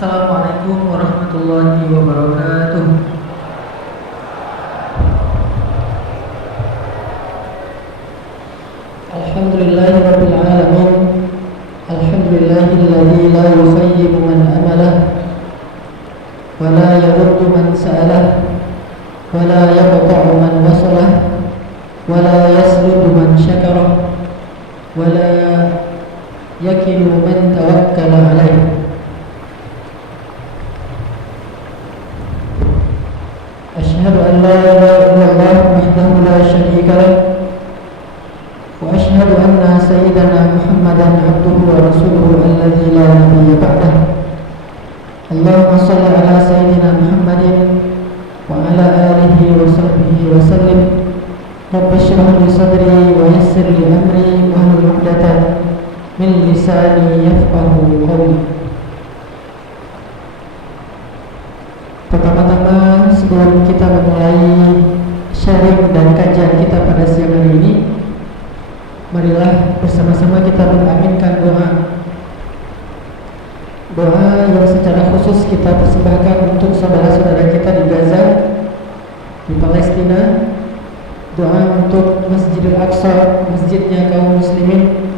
Assalamualaikum warahmatullahi wabarakatuh. Alhamdulillahirabbil alamin. Alhamdulillahilladzi la yukhayyibu man amalah wa la yaruddu man sa'alah wa la yaqta'u man wasalah wa la yasludu man syakarah wa la yakilu man tawakkala alaih. Asyhadu an la ilaha illallah wahdahu la syarika lah wa asyhadu anna sayyidana Muhammadan abduhu wa rasuluhu alladzi la nabiyya ba'dah. Allahumma shalli ala sayyidina Muhammadin wa ala alihi wa sahbihi wa sallim. Rabbi shrah li sadri wa yassir li amri wahlul 'uqdatam min lisani yafqahu qawli. Pertama-tama sebelum kita memulai sharing dan kajian kita pada siang hari ini, marilah bersama-sama kita mengaminkan doa yang secara khusus kita persembahkan untuk saudara-saudara kita di Gaza, di Palestina. Doa untuk Masjidil Aqsa, masjidnya kaum muslimin.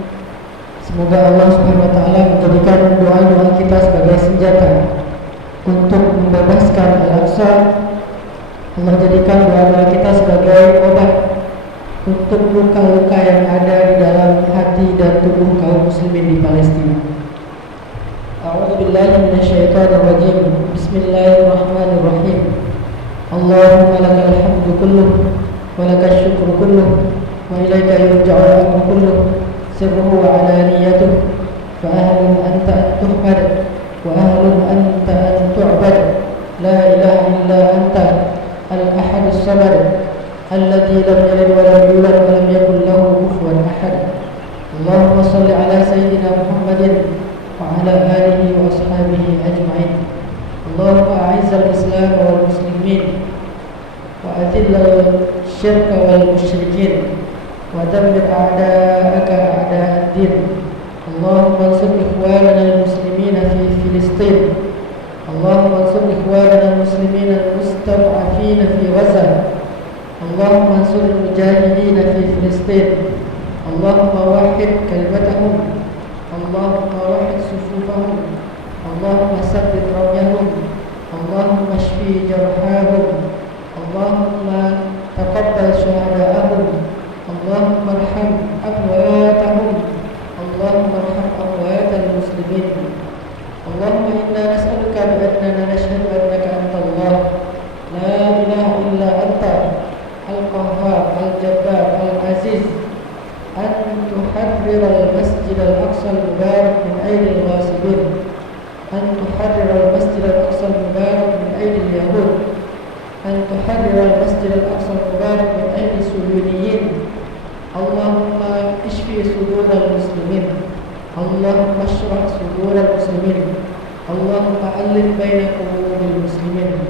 Semoga Allah Subhanahu wa taala menjadikan doa-doa kita sebagai senjata untuk membebaskan Al-Aqsa. Allah jadikan doa-doa kita sebagai obat untuk luka-luka yang ada di dalam hati dan tubuh kaum muslimin di Palestina. A'udzubillahi minasyaitonir rajim. Bismillahirrahmanirrahim. Allahumma lakal hamdu kulluh wa lakasy syukru kulluh wa ilaika yurja'ul amru kulluh sirruhu wa alaniyatuh fa ahlun anta an tuhmad wa ahlun anta an tu'bad la ilaha illa anta al-ahad as-samad alladzi lam yalid wa lam yulad wa lam yakul lahu kufuwan ahad. Allahumma shalli ala sayyidina Muhammadin wa ala alihi wa ashabihi ajma'in. Allahumma a'izzal islam wal muslimin wa adillal syirka wal musyrikin wa dammir a'da'aka a'da'ad-din. Allahumma ansur ikhwanana al-muslimina fi Filistin. Allahumma ansur ikhwanana al-muslimina al-mustad'afina fi Gaza. Allahumma ansur al-mujahidina fi Filistin. Allahumma wahhid kalimatahum. Allahumma wahhid sufufahum. Allahumma sabbit ramyahum. Allahumma shfi jarhahum. Allahumma taqabbal syuhada'ahum. Allahumma arham amwatahum. Allahumma arham amwatal muslimin. Allahumma inna nas'aluka bi annana nashhadu annaka antallah la ilaha illa anta al-qahhar al-jabbar al-aziz an tuharrir al-masjid al-aqsa al-mubarak min aydil ghasibin, an tuharrir al-masjid al-aqsa al-mubarak min aydil yahud, an tuharrir al-masjid al-aqsa al-mubarak min aydil suhuniyin. Allahumma ishfi sudur al-muslimin. Allahumma shrah sudur al-muslimin. Allahumma alif baina qulubil muslimin.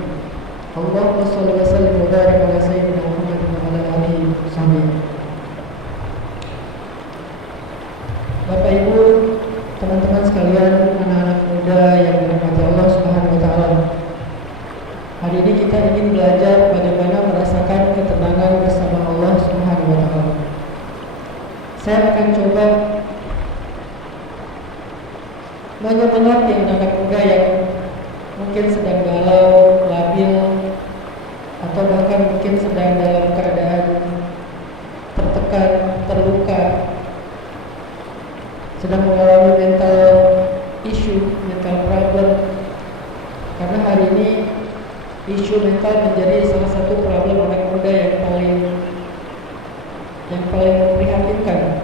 Allahumma shalli wa sallim wa barik ala sayyidina Muhammadin wa ala alihi wa sahbihi. Bapak Ibu, teman-teman sekalian, anak-anak muda yang dirahmati Allah Subhanahu wa taala. Hari ini kita ingin belajar bagaimana merasakan ketenangan bersama Allah Subhanahu wa taala. Saya akan coba menyemangati anak-anak muda yang mungkin sedang galau, labil, atau bahkan mungkin sedang dalam keadaan tertekan, terluka, sedang mengalami mental issue, mental problem. Karena hari ini isu mental menjadi salah satu problem anak muda yang paling memprihatinkan.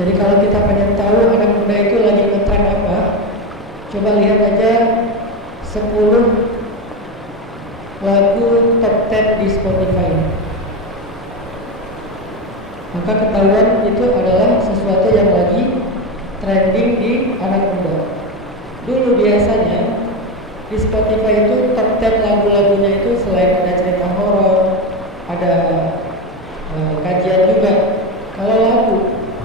Jadi kalau kita pengen tahu anak muda itu lagi ngetren apa, coba lihat aja 10 lagu top 10 di Spotify. Maka ketahuan itu adalah sesuatu yang lagi trending di anak muda. Dulu biasanya di Spotify itu top 10 lagu-lagunya itu selain ada cerita horor, ada kajian juga. Kalau lagu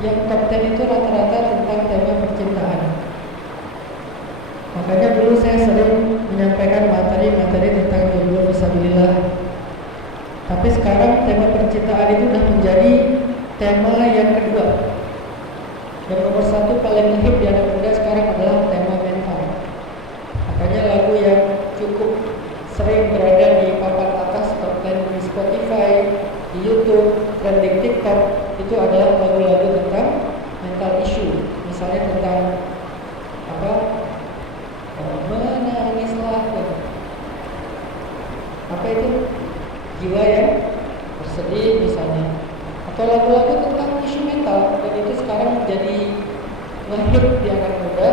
yang top 10 itu rata-rata tentang tema percintaan. menyampaikan materi-materi tentang ilmu fisabilillah. Tapi sekarang tema percintaan itu sudah menjadi tema yang kedua. Yang nomor satu paling hit di anak muda sekarang adalah tema mental. Makanya lagu yang cukup sering berada di papan atas top 10 di Spotify, di YouTube, trending TikTok itu adalah lagu-lagu tentang mental issue. Misalnya tentang menangislah, apa itu, jiwa yang bersedih misalnya, atau lagu-lagu tentang isu mental. Dan itu sekarang menjadi ngehit di anak muda,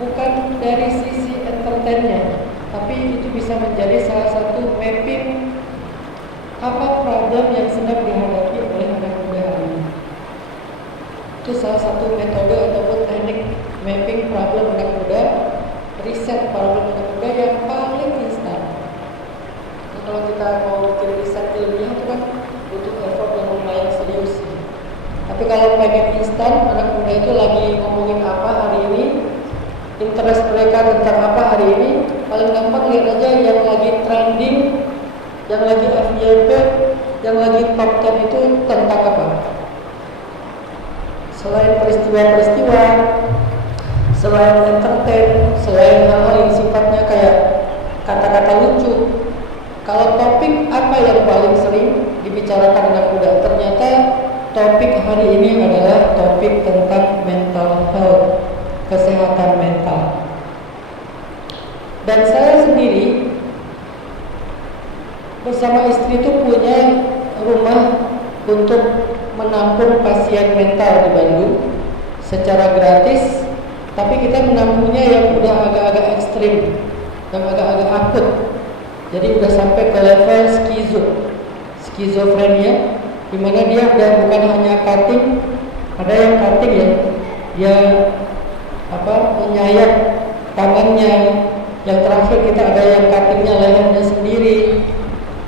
bukan dari sisi entertainnya, tapi itu bisa menjadi salah satu mapping apa problem yang sedang dihadapi oleh anak muda hari ini. Itu salah satu metode ataupun teknik mapping problem anak muda, riset problem anak muda yang paling instan. Nah, kalau kita mau bikin riset ilmiah itu kan butuh effort yang lumayan serius. Tapi kalau pengen instan, anak muda itu lagi ngomongin apa hari ini, interest mereka tentang apa hari ini, paling gampang lihat aja yang lagi trending, yang lagi FYP, yang lagi top 10 itu tentang apa. Selain peristiwa-peristiwa, selain entertain, selain hal-hal yang sifatnya kayak kata-kata lucu, kalau topik apa yang paling sering dibicarakan anak muda, ternyata topik hari ini adalah topik tentang mental health, kesehatan mental. Dan saya sendiri bersama istri itu punya rumah untuk menampung pasien mental di Bandung secara gratis, tapi kita menampungnya yang udah agak-agak ekstrim, yang agak-agak akut. Jadi udah sampai ke level skizofrenia, di mana dia udah bukan hanya cutting, ada yang cutting ya, dia menyayat tangannya. Yang terakhir kita ada yang cuttingnya lehernya sendiri.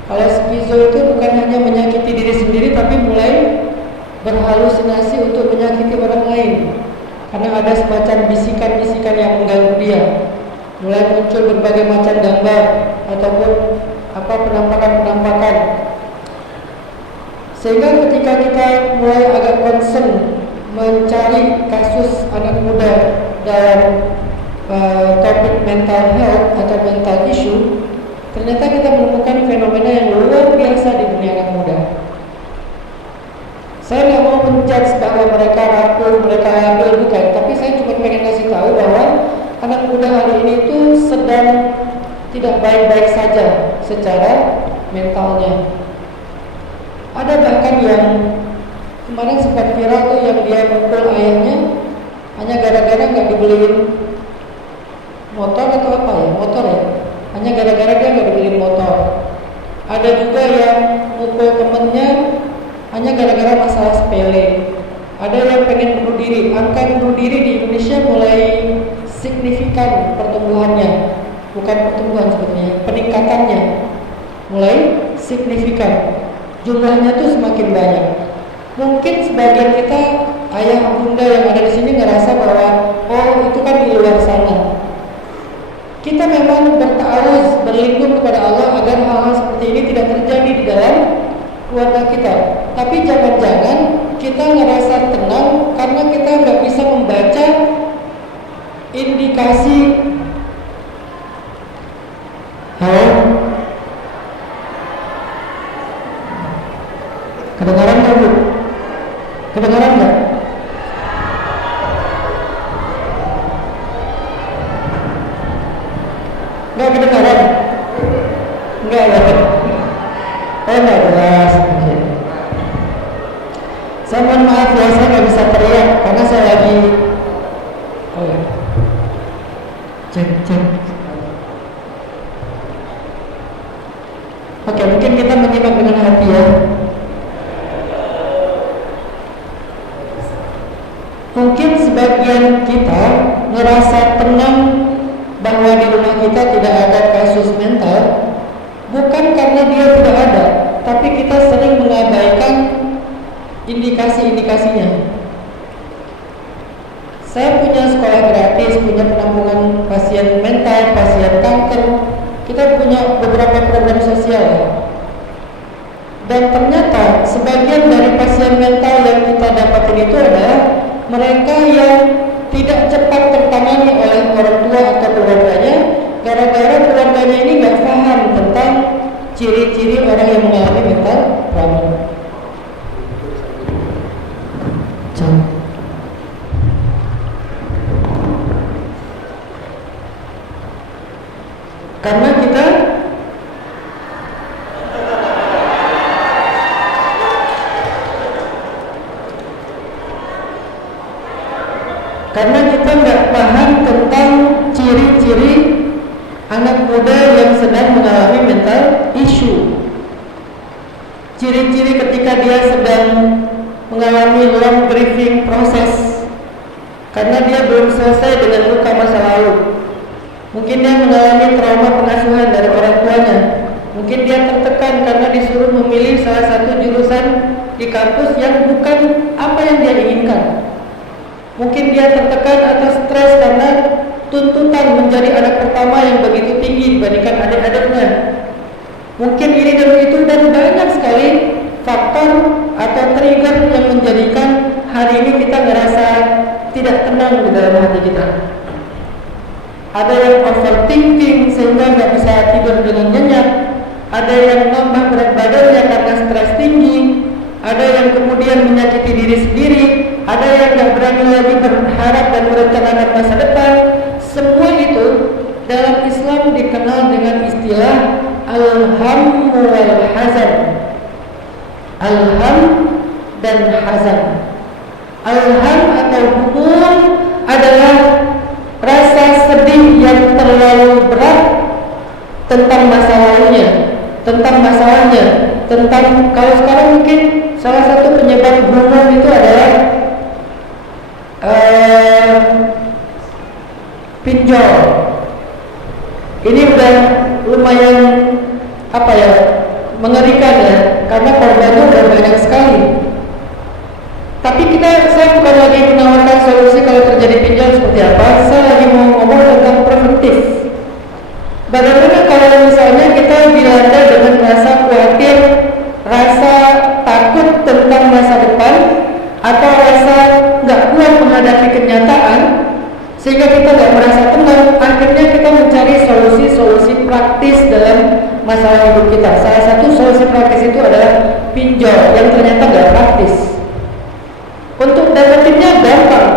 Kalau skizo itu bukan hanya menyakiti diri sendiri, tapi mulai berhalusinasi untuk menyakiti orang lain, karena ada semacam bisikan-bisikan yang mengganggu dia. Mulai muncul berbagai macam gambar ataupun penampakan-penampakan. Sehingga ketika kita mulai agak concern mencari kasus anak muda dalam topik mental health atau mental issue, ternyata kita menemukan fenomena yang luar biasa di dunia anak muda. Saya nggak mau menjudge bahwa mereka rapuh, mereka labil, bukan. Tapi saya cuma pengen kasih tahu bahwa anak muda hari ini itu sedang tidak baik-baik saja secara mentalnya. Ada bahkan yang kemarin sempat viral tuh, yang dia mukul ayahnya hanya gara-gara nggak dibeliin motor atau apa ya, motor ya, hanya gara-gara dia nggak dibeliin motor. Ada juga yang mukul temennya hanya gara-gara masalah sepele. Ada yang pengen bunuh diri. Angka bunuh diri di Indonesia mulai signifikan pertumbuhannya, bukan pertumbuhan sebetulnya, peningkatannya mulai signifikan. Jumlahnya tuh semakin banyak. Mungkin sebagian kita ayah bunda yang ada di sini ngerasa bahwa oh itu kan di luar sana. Kita memang bertawuz, berlindung kepada Allah agar hal-hal seperti ini tidak terjadi di dalam keluarga kita. Tapi jangan-jangan kita ngerasa tenang karena kita nggak bisa membaca indikasi. Halo? Kedengaran nggak Bu? Kedengaran nggak? Nggak kedengaran? Nggak ya? Nggak jelas. Saya mohon maaf ya, saya nggak bisa teriak karena saya lagi cek. Oke, mungkin kita menyimak dengan hati ya. Mungkin sebagian kita merasa tenang bahwa di rumah kita tidak ada kasus mental, bukan karena dia tidak ada, tapi kita sering mengabaikan indikasi-indikasinya. Saya punya sekolah gratis, punya penampungan pasien mental, pasien kanker, kita punya beberapa program sosial, dan ternyata sebagian dari pasien mental yang kita dapatin itu adalah mereka yang tidak cepat tertangani oleh orang tua atau keluarganya, gara-gara keluarganya ini nggak paham tentang ciri-ciri orang yang mengalami mental trauma. Karena kita nggak paham tentang ciri-ciri anak muda yang sedang mengalami mental issue. Ciri-ciri ketika dia sedang mengalami long grieving proses karena dia belum selesai dengan luka masa lalu. Mungkin dia mengalami trauma pengasuhan dari orang tuanya. Mungkin dia tertekan karena disuruh memilih salah satu jurusan di kampus yang bukan apa yang dia inginkan. Mungkin dia tertekan atau stres karena tuntutan menjadi anak pertama yang begitu tinggi dibandingkan adik-adiknya. Mungkin ini dan itu, dan banyak sekali faktor atau trigger yang menjadikan hari ini kita ngerasa tidak tenang di dalam hati kita. Ada yang overthinking sehingga nggak bisa tidur dengan nyenyak. Ada yang nambah berat badannya karena stres tinggi. Ada yang kemudian menyakiti diri sendiri. Ada yang nggak berani lagi berharap dan merencanakan masa depan. Semua itu dalam Islam dikenal dengan istilah al-ham wal hazan. Al-ham dan hazan. Al-ham atau humum adalah rasa sedih yang terlalu berat tentang masa lalunya, tentang masalahnya, tentang, kalau sekarang mungkin salah satu penyebab humum itu adalah pinjol. Ini udah lumayan mengerikan ya, karena korbannya udah banyak sekali. Tapi saya bukan lagi menawarkan solusi kalau terjadi pinjol seperti apa. Saya lagi mau ngomong tentang preventif. Bagaimana kalau misalnya kita dilanda dengan rasa khawatir, rasa takut tentang masa depan, atau rasa nggak kuat menghadapi kenyataan, sehingga kita nggak merasa tenang. Akhirnya kita mencari solusi-solusi praktis dalam masalah hidup kita. Salah satu solusi praktis itu adalah pinjol, yang ternyata nggak praktis. Untuk dapetinnya gampang,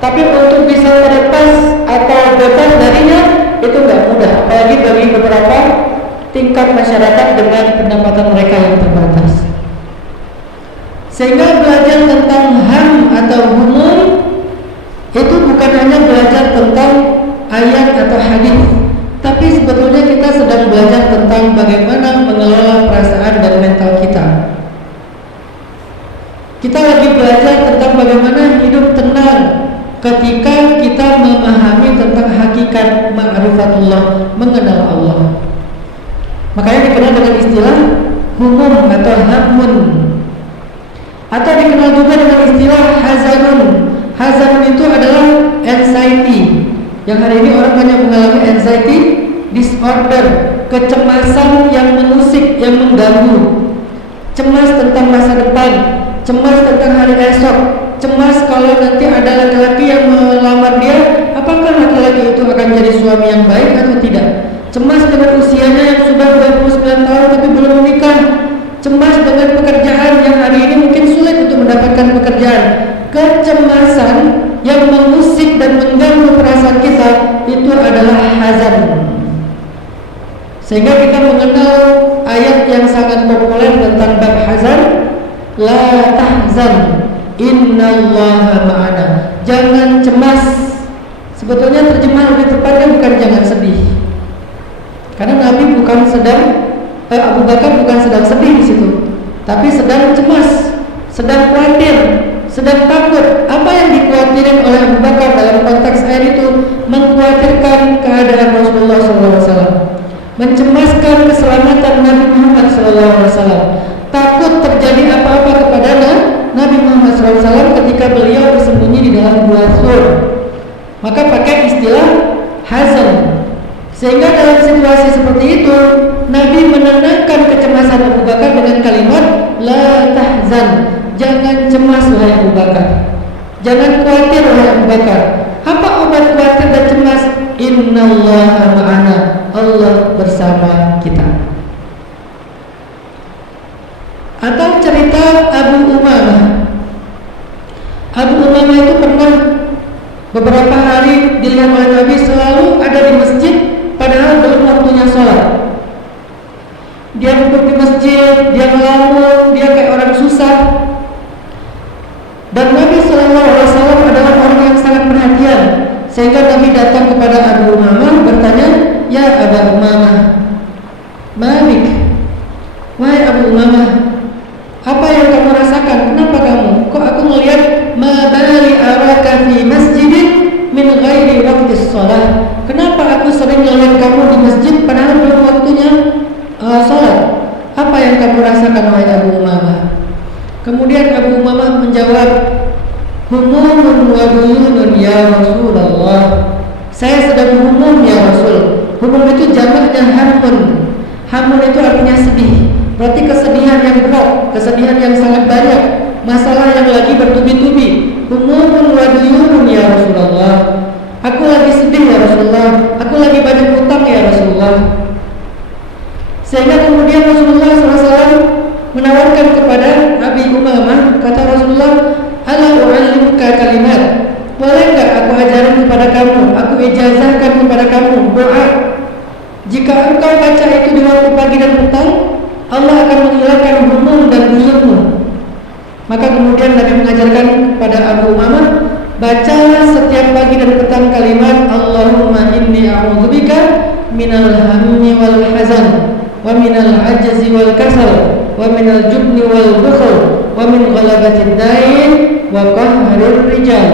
tapi untuk bisa terlepas atau bebas darinya itu nggak mudah, apalagi bagi beberapa tingkat masyarakat dengan pendapatan mereka yang terbatas. Sehingga belajar tentang HAM atau humum itu bukan hanya belajar tentang ayat atau hadis, tapi sebetulnya kita sedang belajar tentang bagaimana mengelola perasaan dan mental kita. Kita lagi belajar tentang bagaimana hidup tenang ketika kita memahami tentang hakikat ma'rifatullah, mengenal Allah. Makanya dikenal dengan istilah humum atau hamun, atau dikenal juga dengan istilah hazanun. Hazanun itu adalah anxiety, yang hari ini orang banyak mengalami anxiety disorder, kecemasan yang mengusik, yang mengganggu. Cemas tentang masa depan, cemas tentang hari esok, cemas kalau nanti ada laki-laki yang melamar dia, apakah laki-laki itu akan jadi suami yang baik atau tidak. Cemas dengan usianya yang sudah 29 tahun tapi belum menikah. Cemas dengan pekerjaan yang hari ini mungkin sulit untuk mendapatkan pekerjaan. Kecemasan yang mengusik dan mengganggu perasaan kita itu adalah hazan. Sehingga kita mengenal ayat yang sangat populer tentang bab hazan, la tahzan innallaha ma'ana. Jangan cemas. Sebetulnya terjemahan lebih tepatnya bukan jangan sedih. Karena Nabi bukan Abu Bakar bukan sedang sedih di situ, tapi sedang cemas, sedang khawatir, sedang takut. Apa yang dikhawatirkan oleh Abu Bakar dalam konteks ayat itu? Mengkhawatirkan keadaan Rasulullah SAW, mencemaskan keselamatan Nabi Muhammad SAW, takut terjadi apa-apa kepada Nabi Muhammad SAW ketika beliau bersembunyi di dalam gua Thur. Maka pakai istilah hazan. Sehingga dalam situasi seperti la tahzan, jangan cemas wahai Abu Bakar, jangan khawatir wahai Abu Bakar. Apa obat khawatir dan cemas? Innallaha ma'ana, Allah bersama kita. Atau cerita Abu Umamah. Abu Umamah itu pernah beberapa hari dilihat oleh Nabi selalu ada di masjid, padahal belum waktunya sholat. Dia duduk di masjid, dia ngelamun, dia kayak orang susah. Dan Nabi SAW adalah orang yang sangat perhatian, sehingga Nabi datang kepada Abu Umamah bertanya, ya Abu Umamah, malik, wahai Abu Umamah, apa yang kamu rasakan? Kenapa kamu? Kok aku melihat ma bali araka fi masjidin min ghairi waqtis shalah. Kenapa aku sering melihat kamu di masjid padahal belum waktunya salat? Apa yang kamu rasakan wahai Abu Umamah? Kemudian Abu Umamah menjawab, humumun wa duyunun ya Rasulullah. Saya sedang humum ya Rasul. Humum itu jamaknya hamun. Hamun itu artinya sedih. Berarti kesedihan yang berat, kesedihan yang sangat banyak, masalah yang lagi bertubi-tubi. Humumun wa duyunun ya Rasulullah. Aku lagi sedih ya Rasulullah. Aku lagi banyak hutang ya Rasulullah. Sehingga kemudian Rasulullah SAW menawarkan kepada Abi Umamah, kata Rasulullah, ala u'allimuka kalimat, boleh enggak aku ajarin kepada kamu, aku ijazahkan kepada kamu doa. Jika engkau baca itu di waktu pagi dan petang, Allah akan menghilangkan humum dan duyunmu. Maka kemudian Nabi mengajarkan kepada Abu Umamah, bacalah setiap pagi dan petang kalimat Allahumma inni a'udzubika minal hammi wal hazan wa minal ajzi wal kasal wa minal jubni wal bukhl wa min ghalabatid dain wa qahrir rijal.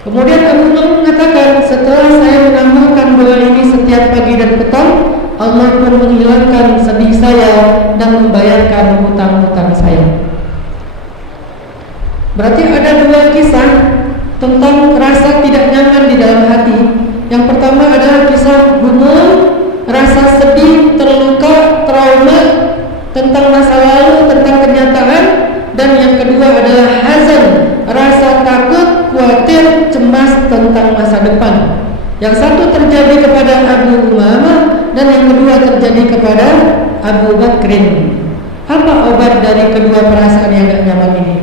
Kemudian Abu Umamah mengatakan, setelah saya mengamalkan doa ini setiap pagi dan petang, Allah pun menghilangkan sedih saya dan membayarkan hutang-hutang saya. Berarti ada dua kisah tentang rasa tidak nyaman di dalam hati. Yang pertama adalah kisah humum, rasa sedih, terluka, trauma tentang masa lalu, tentang kenyataan. Dan yang kedua adalah hazan, rasa takut, khawatir, cemas tentang masa depan. Yang satu terjadi kepada Abu Umamah dan yang kedua terjadi kepada Abu Bakrin. Apa obat dari kedua perasaan yang gak nyaman ini?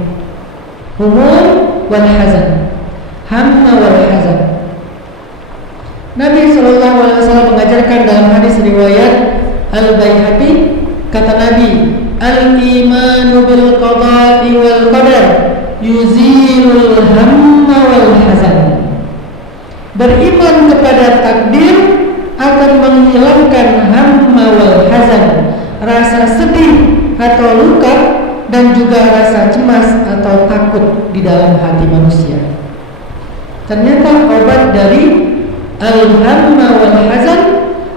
Humum wal hazan, hamma wal hazan. Nabi SAW mengajarkan dalam hadis riwayat Al-Baihaqi, kata Nabi, al-imanu bil qada'i wal qadar yuzilul hamma wal hazan. Beriman kepada takdir akan menghilangkan hamma wal hazan, rasa sedih atau luka dan juga rasa cemas atau takut di dalam hati manusia. Ternyata obat dari al-hamma wal hazan,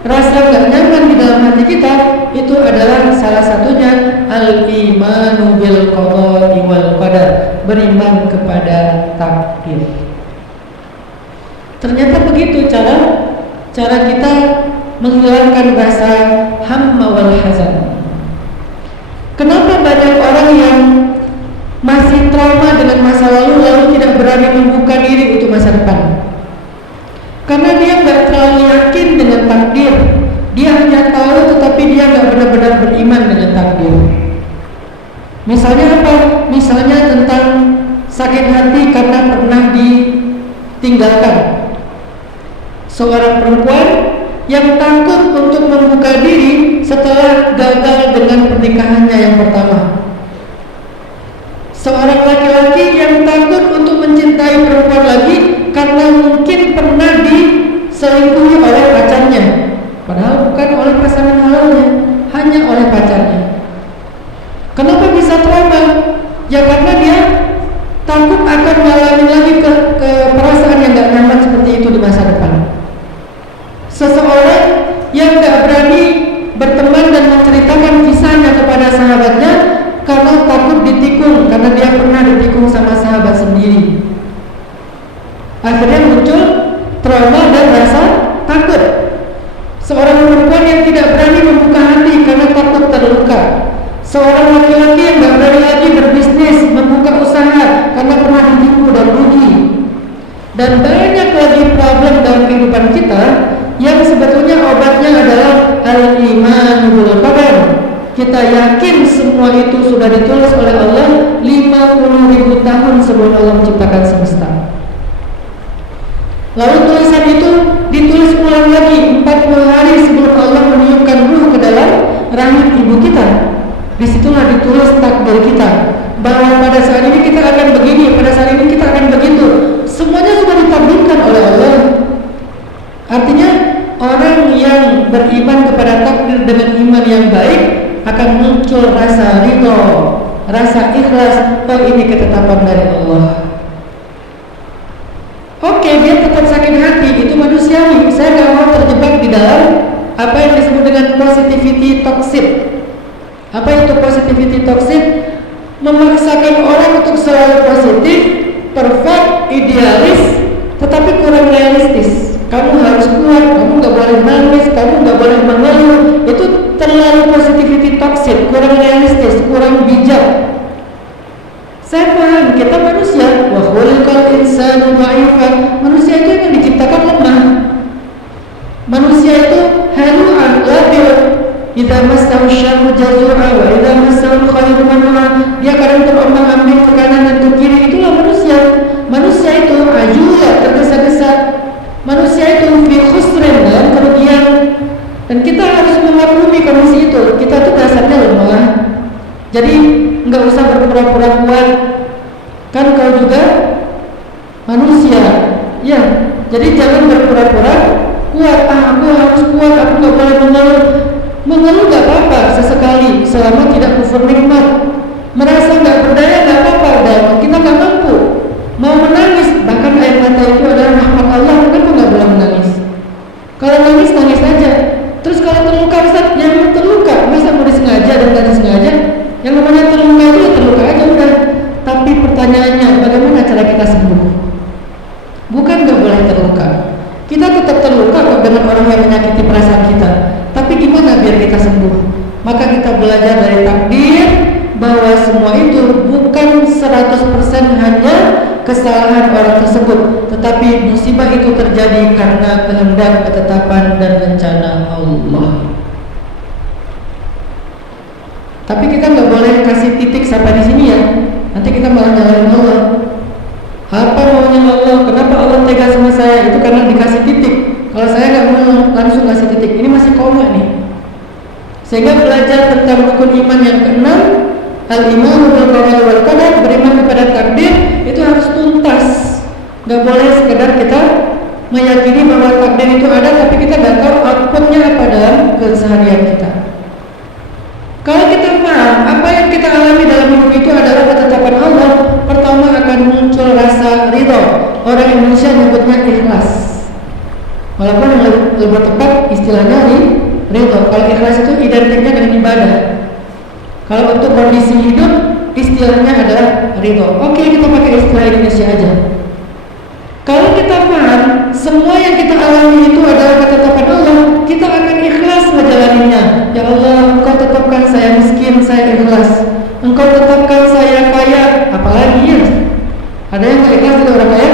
rasa gak nyaman di dalam hati kita, itu adalah salah satunya al-imanu bil qada'i wal qadar, beriman kepada takdir. Ternyata begitu cara kita menghilangkan rasa hamma wal hazan. Kenapa banyak orang yang masih trauma dengan masa lalu tidak berani membuka diri untuk masa depan? Karena dia nggak terlalu yakin dengan takdir. Dia hanya tahu tetapi dia nggak benar-benar beriman dengan takdir. Misalnya apa? Misalnya tentang sakit hati karena pernah ditinggalkan. Seorang perempuan yang takut untuk membuka diri setelah gagal dengan pernikahannya yang pertama. Seorang laki-laki yang takut untuk mencintai perempuan lagi karena mungkin pernah diselingkuhi oleh pacarnya, padahal bukan oleh pasangan halalnya, hanya oleh pacarnya. Kenapa bisa trauma? Ya karena dia takut akan mengalami lagi ke perasaan yang gak nyaman seperti itu di masa depan. Seseorang yang gak berani berteman dan menceritakan kisahnya kepada sahabatnya karena takut ditikung, karena dia pernah ditikung sama sahabat sendiri. Akhirnya muncul trauma dan rasa takut. Seorang perempuan yang tidak berani membuka hati karena takut terluka. Seorang laki-laki Dan banyak lagi problem dalam kehidupan kita yang sebetulnya obatnya adalah al-iman bil qadar. Kita yakin semua itu sudah ditulis oleh Allah 50.000 tahun sebelum Allah menciptakan semesta. Lalu tulisan itu ditulis ulang lagi 40 hari sebelum Allah meniupkan ruh ke dalam rahim ibu kita. Disitulah ditulis takdir kita, bahwa pada saat ini kita akan begini, pada saat ini kita akan begitu. Semuanya sudah ditakdirkan oleh Allah. Artinya orang yang beriman kepada takdir dengan iman yang baik akan muncul rasa ridho, rasa ikhlas, oh ini ketetapan dari Allah. Oke, dia tetap sakit hati, itu manusiawi. Saya nggak mau terjebak di dalam apa yang disebut dengan positivity toxic. Apa itu positivity toxic? Memaksakan orang untuk selalu positif, perfect, idealis, tetapi kurang realistis. Kamu harus kuat, kamu nggak boleh nangis, kamu nggak boleh mengeluh. Itu terlalu positivity toxic, kurang realistis, kurang bijak. Saya paham, kita manusia, wa khuliqal insanu dha'ifan. Manusia itu yang diciptakan lemah. Manusia itu halu'an, labil. Idza massahu syarru jazu'a wa idza massahu khairu manua. Dia kadang terombang-ambing ke kanan dan ke kiri. Itulah manusia. Manusia itu ajula, tergesa-gesa. Manusia itu fi khusrin, dalam kerugian. Dan kita harus memaklumi kondisi itu. Kita tuh dasarnya lemah. Jadi nggak usah berpura-pura kuat, kan kau juga manusia, ya. Jadi jangan berpura-pura kuat. Aku harus kuat, aku nggak boleh mengeluh. Mengeluh nggak apa-apa sesekali, selama tidak kufur nikmat. Merasa nggak berdaya nggak apa-apa, dan kita nggak mampu. Mau menangis, bahkan air mata itu adalah rahmat Allah, kenapa nggak boleh menangis? Kalau nangis, nangis aja. Terus kalau terluka, Ustaz, yang terluka, masa mau disengaja dan tidak disengaja? Yang namanya terluka itu ya terluka aja udah. Tapi pertanyaannya, bagaimana cara kita sembuh? Bukan nggak boleh terluka. Kita tetap terluka kok dengan orang yang menyakiti perasaan kita. Tapi gimana biar kita sembuh? Maka kita belajar dari takdir bahwa semua itu bukan 100% hanya kesalahan orang tersebut, tetapi musibah itu terjadi karena kehendak, ketetapan dan rencana Allah. Tapi kita nggak boleh kasih titik sampai di sini ya. Nanti kita malah nyalahin Allah. Apa maunya Allah? Kenapa Allah tega sama saya? Itu karena dikasih titik. Kalau saya nggak mau langsung kasih titik, ini masih koma nih. Sehingga belajar tentang rukun iman yang keenam, al-imanu bil qadar wal qadar, beriman kepada takdir, itu harus tuntas. Nggak boleh sekedar kita meyakini bahwa takdir itu ada, tapi kita nggak tahu outputnya apa dalam keseharian kita. Kalau kita paham apa yang kita alami dalam hidup itu adalah ketetapan Allah, pertama akan muncul rasa ridho. Orang Indonesia menyebutnya ikhlas. Walaupun yang lebih tepat istilahnya ridho. Kalau ikhlas itu identiknya dengan ibadah. Kalau untuk kondisi hidup istilahnya adalah ridho. Oke, kita pakai istilah Indonesia aja. Kalau kita paham semua yang kita alami itu adalah ketetapan Allah, kita akan ikhlas menjalaninya. Ya Allah, Engkau tetapkan saya miskin, saya ikhlas. Engkau tetapkan saya kaya, apalagi ya? Ada yang gak ikhlas dari orang kaya?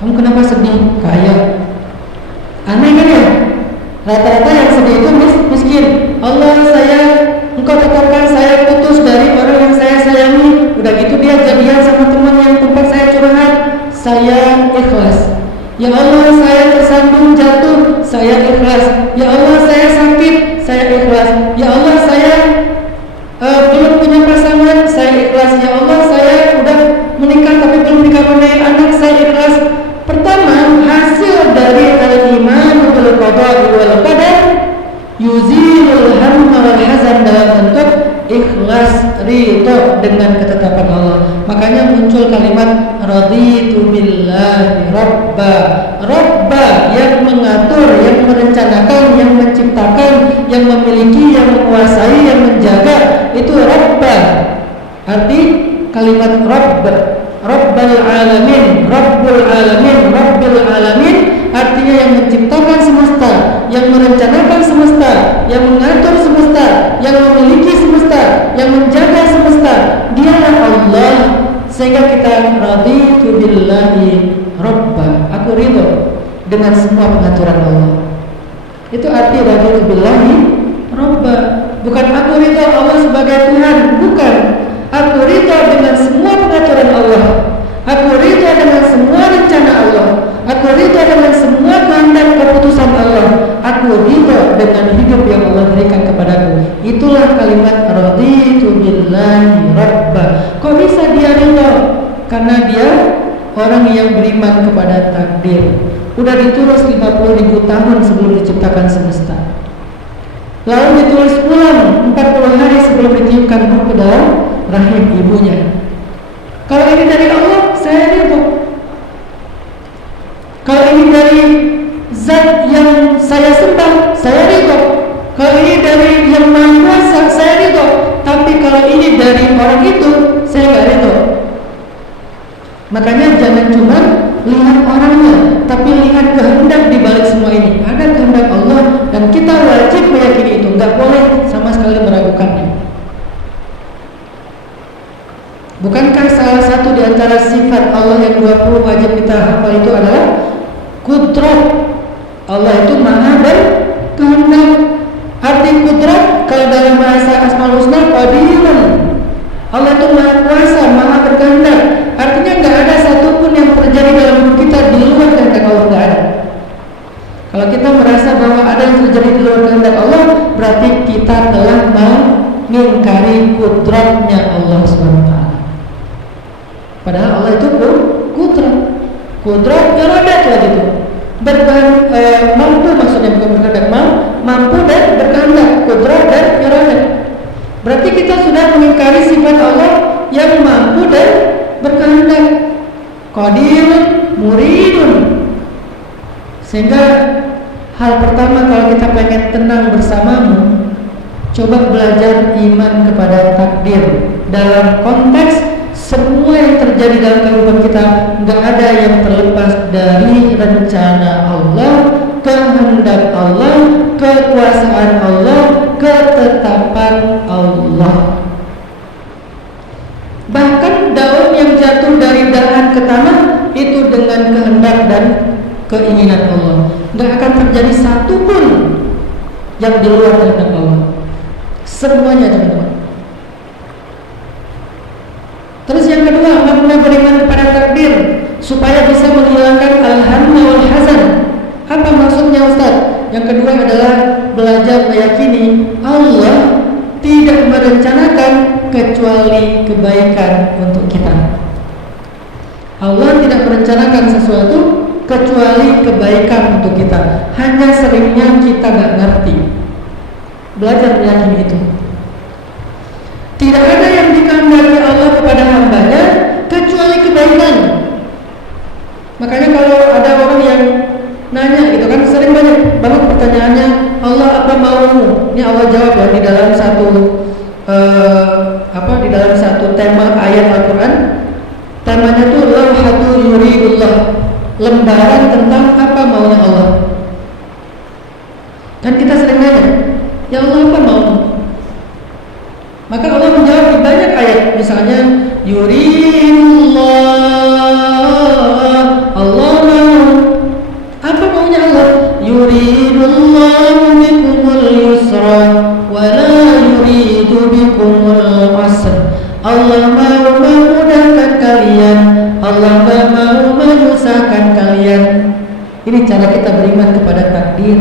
Kamu kenapa sedih? Kaya. Aneh kan ya? Rata-rata yang sedih itu miskin. Allah, Engkau tetapkan saya putus dari orang yang saya sayangi. Udah gitu dia jadian sama teman yang tempat saya curhat. Saya ikhlas. Ya Allah, saya tersandung jatuh, saya ikhlas. Ya Allah, saya sakit, saya ikhlas. Ya Allah, saya belum punya pasangan, saya ikhlas. Ya Allah, saya udah menikah tapi belum dikaruniai anak, saya ikhlas. Pertama, hasil dari al-iman bil qada wal qadar yuzilul hamma wal hazan, dalam bentuk ikhlas, ridho dengan ketetapan Allah. Makanya muncul kalimat raditu billahi rabba. Rabba yang mengatur, yang merencanakan, yang menciptakan, yang memiliki, yang menguasai, yang menjaga, itu rabba. Arti kalimat rabb, rabbal alamin, rabbul alamin, rabbil alamin, artinya yang menciptakan semesta, yang merencanakan semesta, yang mengatur semesta, yang memiliki semesta, yang menjaga semesta. Dialah Allah. Sehingga kita raditu billahi Rabba, aku ridho dengan semua pengaturan Allah. Itu arti raditu billahi Rabba. Bukan aku ridho Allah sebagai Tuhan, bukan. Aku ridho dengan semua pengaturan Allah. Aku ridho dengan semua rencana Allah. Aku ridho dengan semua kehendak keputusan Allah. Aku ridho dengan hidup yang Allah berikan kepadaku. Itulah kalimat raditu billahi Rabba. Kok bisa dia ridho? Karena dia orang yang beriman kepada takdir. Udah ditulis 50.000 tahun sebelum diciptakan semesta. Lalu ditulis ulang 40 hari sebelum ditiupkan ruh ke dalam rahim ibunya. Kalau ini dari Allah, saya ridho. Kalau ini dari zat yang saya sembah, saya ridho. Kalau ini dari yang Maha Kuasa, saya ridho. Tapi kalau ini dari orang itu, saya nggak ridho. Makanya jangan cuma lihat orangnya, tapi lihat kehendak di balik semua ini. Ada kehendak Allah dan kita wajib meyakini itu. Nggak boleh sama sekali meragukannya. Bukankah salah satu di antara sifat Allah yang 20 wajib kita hafal itu adalah kudrat? Allah itu maha berkehendak. Arti kudrat kalau dalam bahasa Asmaul Husna qadirun. Allah itu maha kuasa, maha berkehendak. Artinya nggak ada satupun yang terjadi dalam hidup kita di luar kehendak Allah, nggak ada. Kalau kita merasa bahwa ada yang terjadi di luar kehendak Allah, berarti kita telah mengingkari kudratnya Allah SWT. Padahal Allah itu kudrat iradat lagi itu. Mampu, maksudnya bukan berkehendak, mampu dan berkehendak, kudrat dan iradat. Berarti kita sudah mengingkari sifat Allah yang mampu dan berkehendak. Qadirun, muridun. Sehingga hal pertama kalau kita pengen tenang bersamamu, coba belajar iman kepada takdir dalam konteks semua yang terjadi dalam kehidupan kita. Nggak ada yang terlepas dari rencana Allah, kehendak Allah, kekuasaan Allah, ketetapan Allah. Bahkan daun yang jatuh dari dahan ke tanah itu dengan kehendak dan keinginan Allah. Nggak akan terjadi satupun yang di luar kehendak Allah. Semuanya, teman-teman. Terus yang kedua, makna beriman kepada takdir supaya bisa menghilangkan al-hamma wal hazan. Apa maksudnya, Ustaz? Yang kedua adalah belajar meyakini Allah tidak merencanakan kecuali kebaikan untuk kita. Allah tidak merencanakan sesuatu kecuali kebaikan untuk kita. Hanya seringnya kita nggak ngerti. Belajar meyakini itu. Tidak ada yang dikehendaki Allah kepada hambanya kecuali kebaikan. Makanya kalau ada orang yang nanya gitu kan, sering banget pertanyaannya, Allah apa maumu? Ini Allah jawab ya di dalam satu tema ayat Al-Quran. Temanya tuh lauhatu yuridullah, lembaran tentang apa maunya Allah. Dan kita sering nanya, ya Allah apa maumu? Maka Allah menjawab di banyak ayat. Misalnya yuridullah, Allah mau. Apa maunya Allah? Yuridullahu bikumul yusra wa la yuridu bikumul usra. Allah mau memudahkan kalian, Allah mau menyusahkan kalian. Ini cara kita beriman kepada takdir.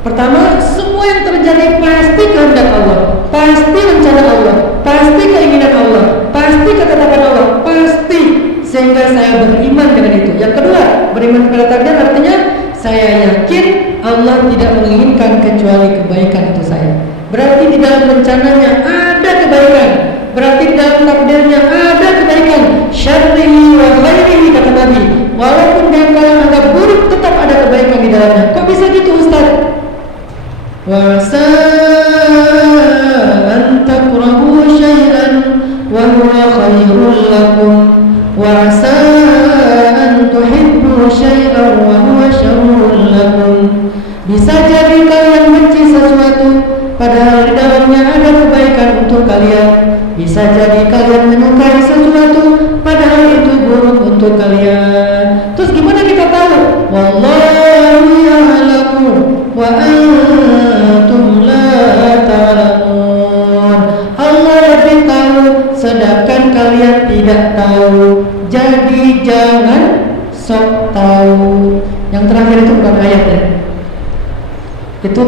Pertama, semua yang terjadi pasti kehendak Allah, pasti rencana Allah, pasti keinginan Allah, pasti ketetapan Allah, pasti. Sehingga saya beriman dengan itu. Yang kedua, beriman kepada takdir artinya saya yakin Allah tidak menginginkan kecuali kebaikan untuk saya. Berarti di dalam rencananya ada kebaikan, berarti di dalam takdirnya ada kebaikan. Syarrihi wa khairihi, kata Nabi. Walaupun yang kalian anggap buruk, tetap ada kebaikan di dalamnya. Kok bisa gitu, Ustaz? Wa asa an takrahu syai'an wa huwa khairul lakum wa asa an tuhibbu syai'an wa huwa syarrul lakum. Bisa jadi kalian benci sesuatu padahal di dalamnya ada kebaikan untuk kalian. Bisa jadi kalian menyukai sesuatu padahal itu buruk untuk kalian. tahu, sedangkan kalian tidak tahu. Jadi jangan sok tahu. Yang terakhir itu bukan ayat ya. Itu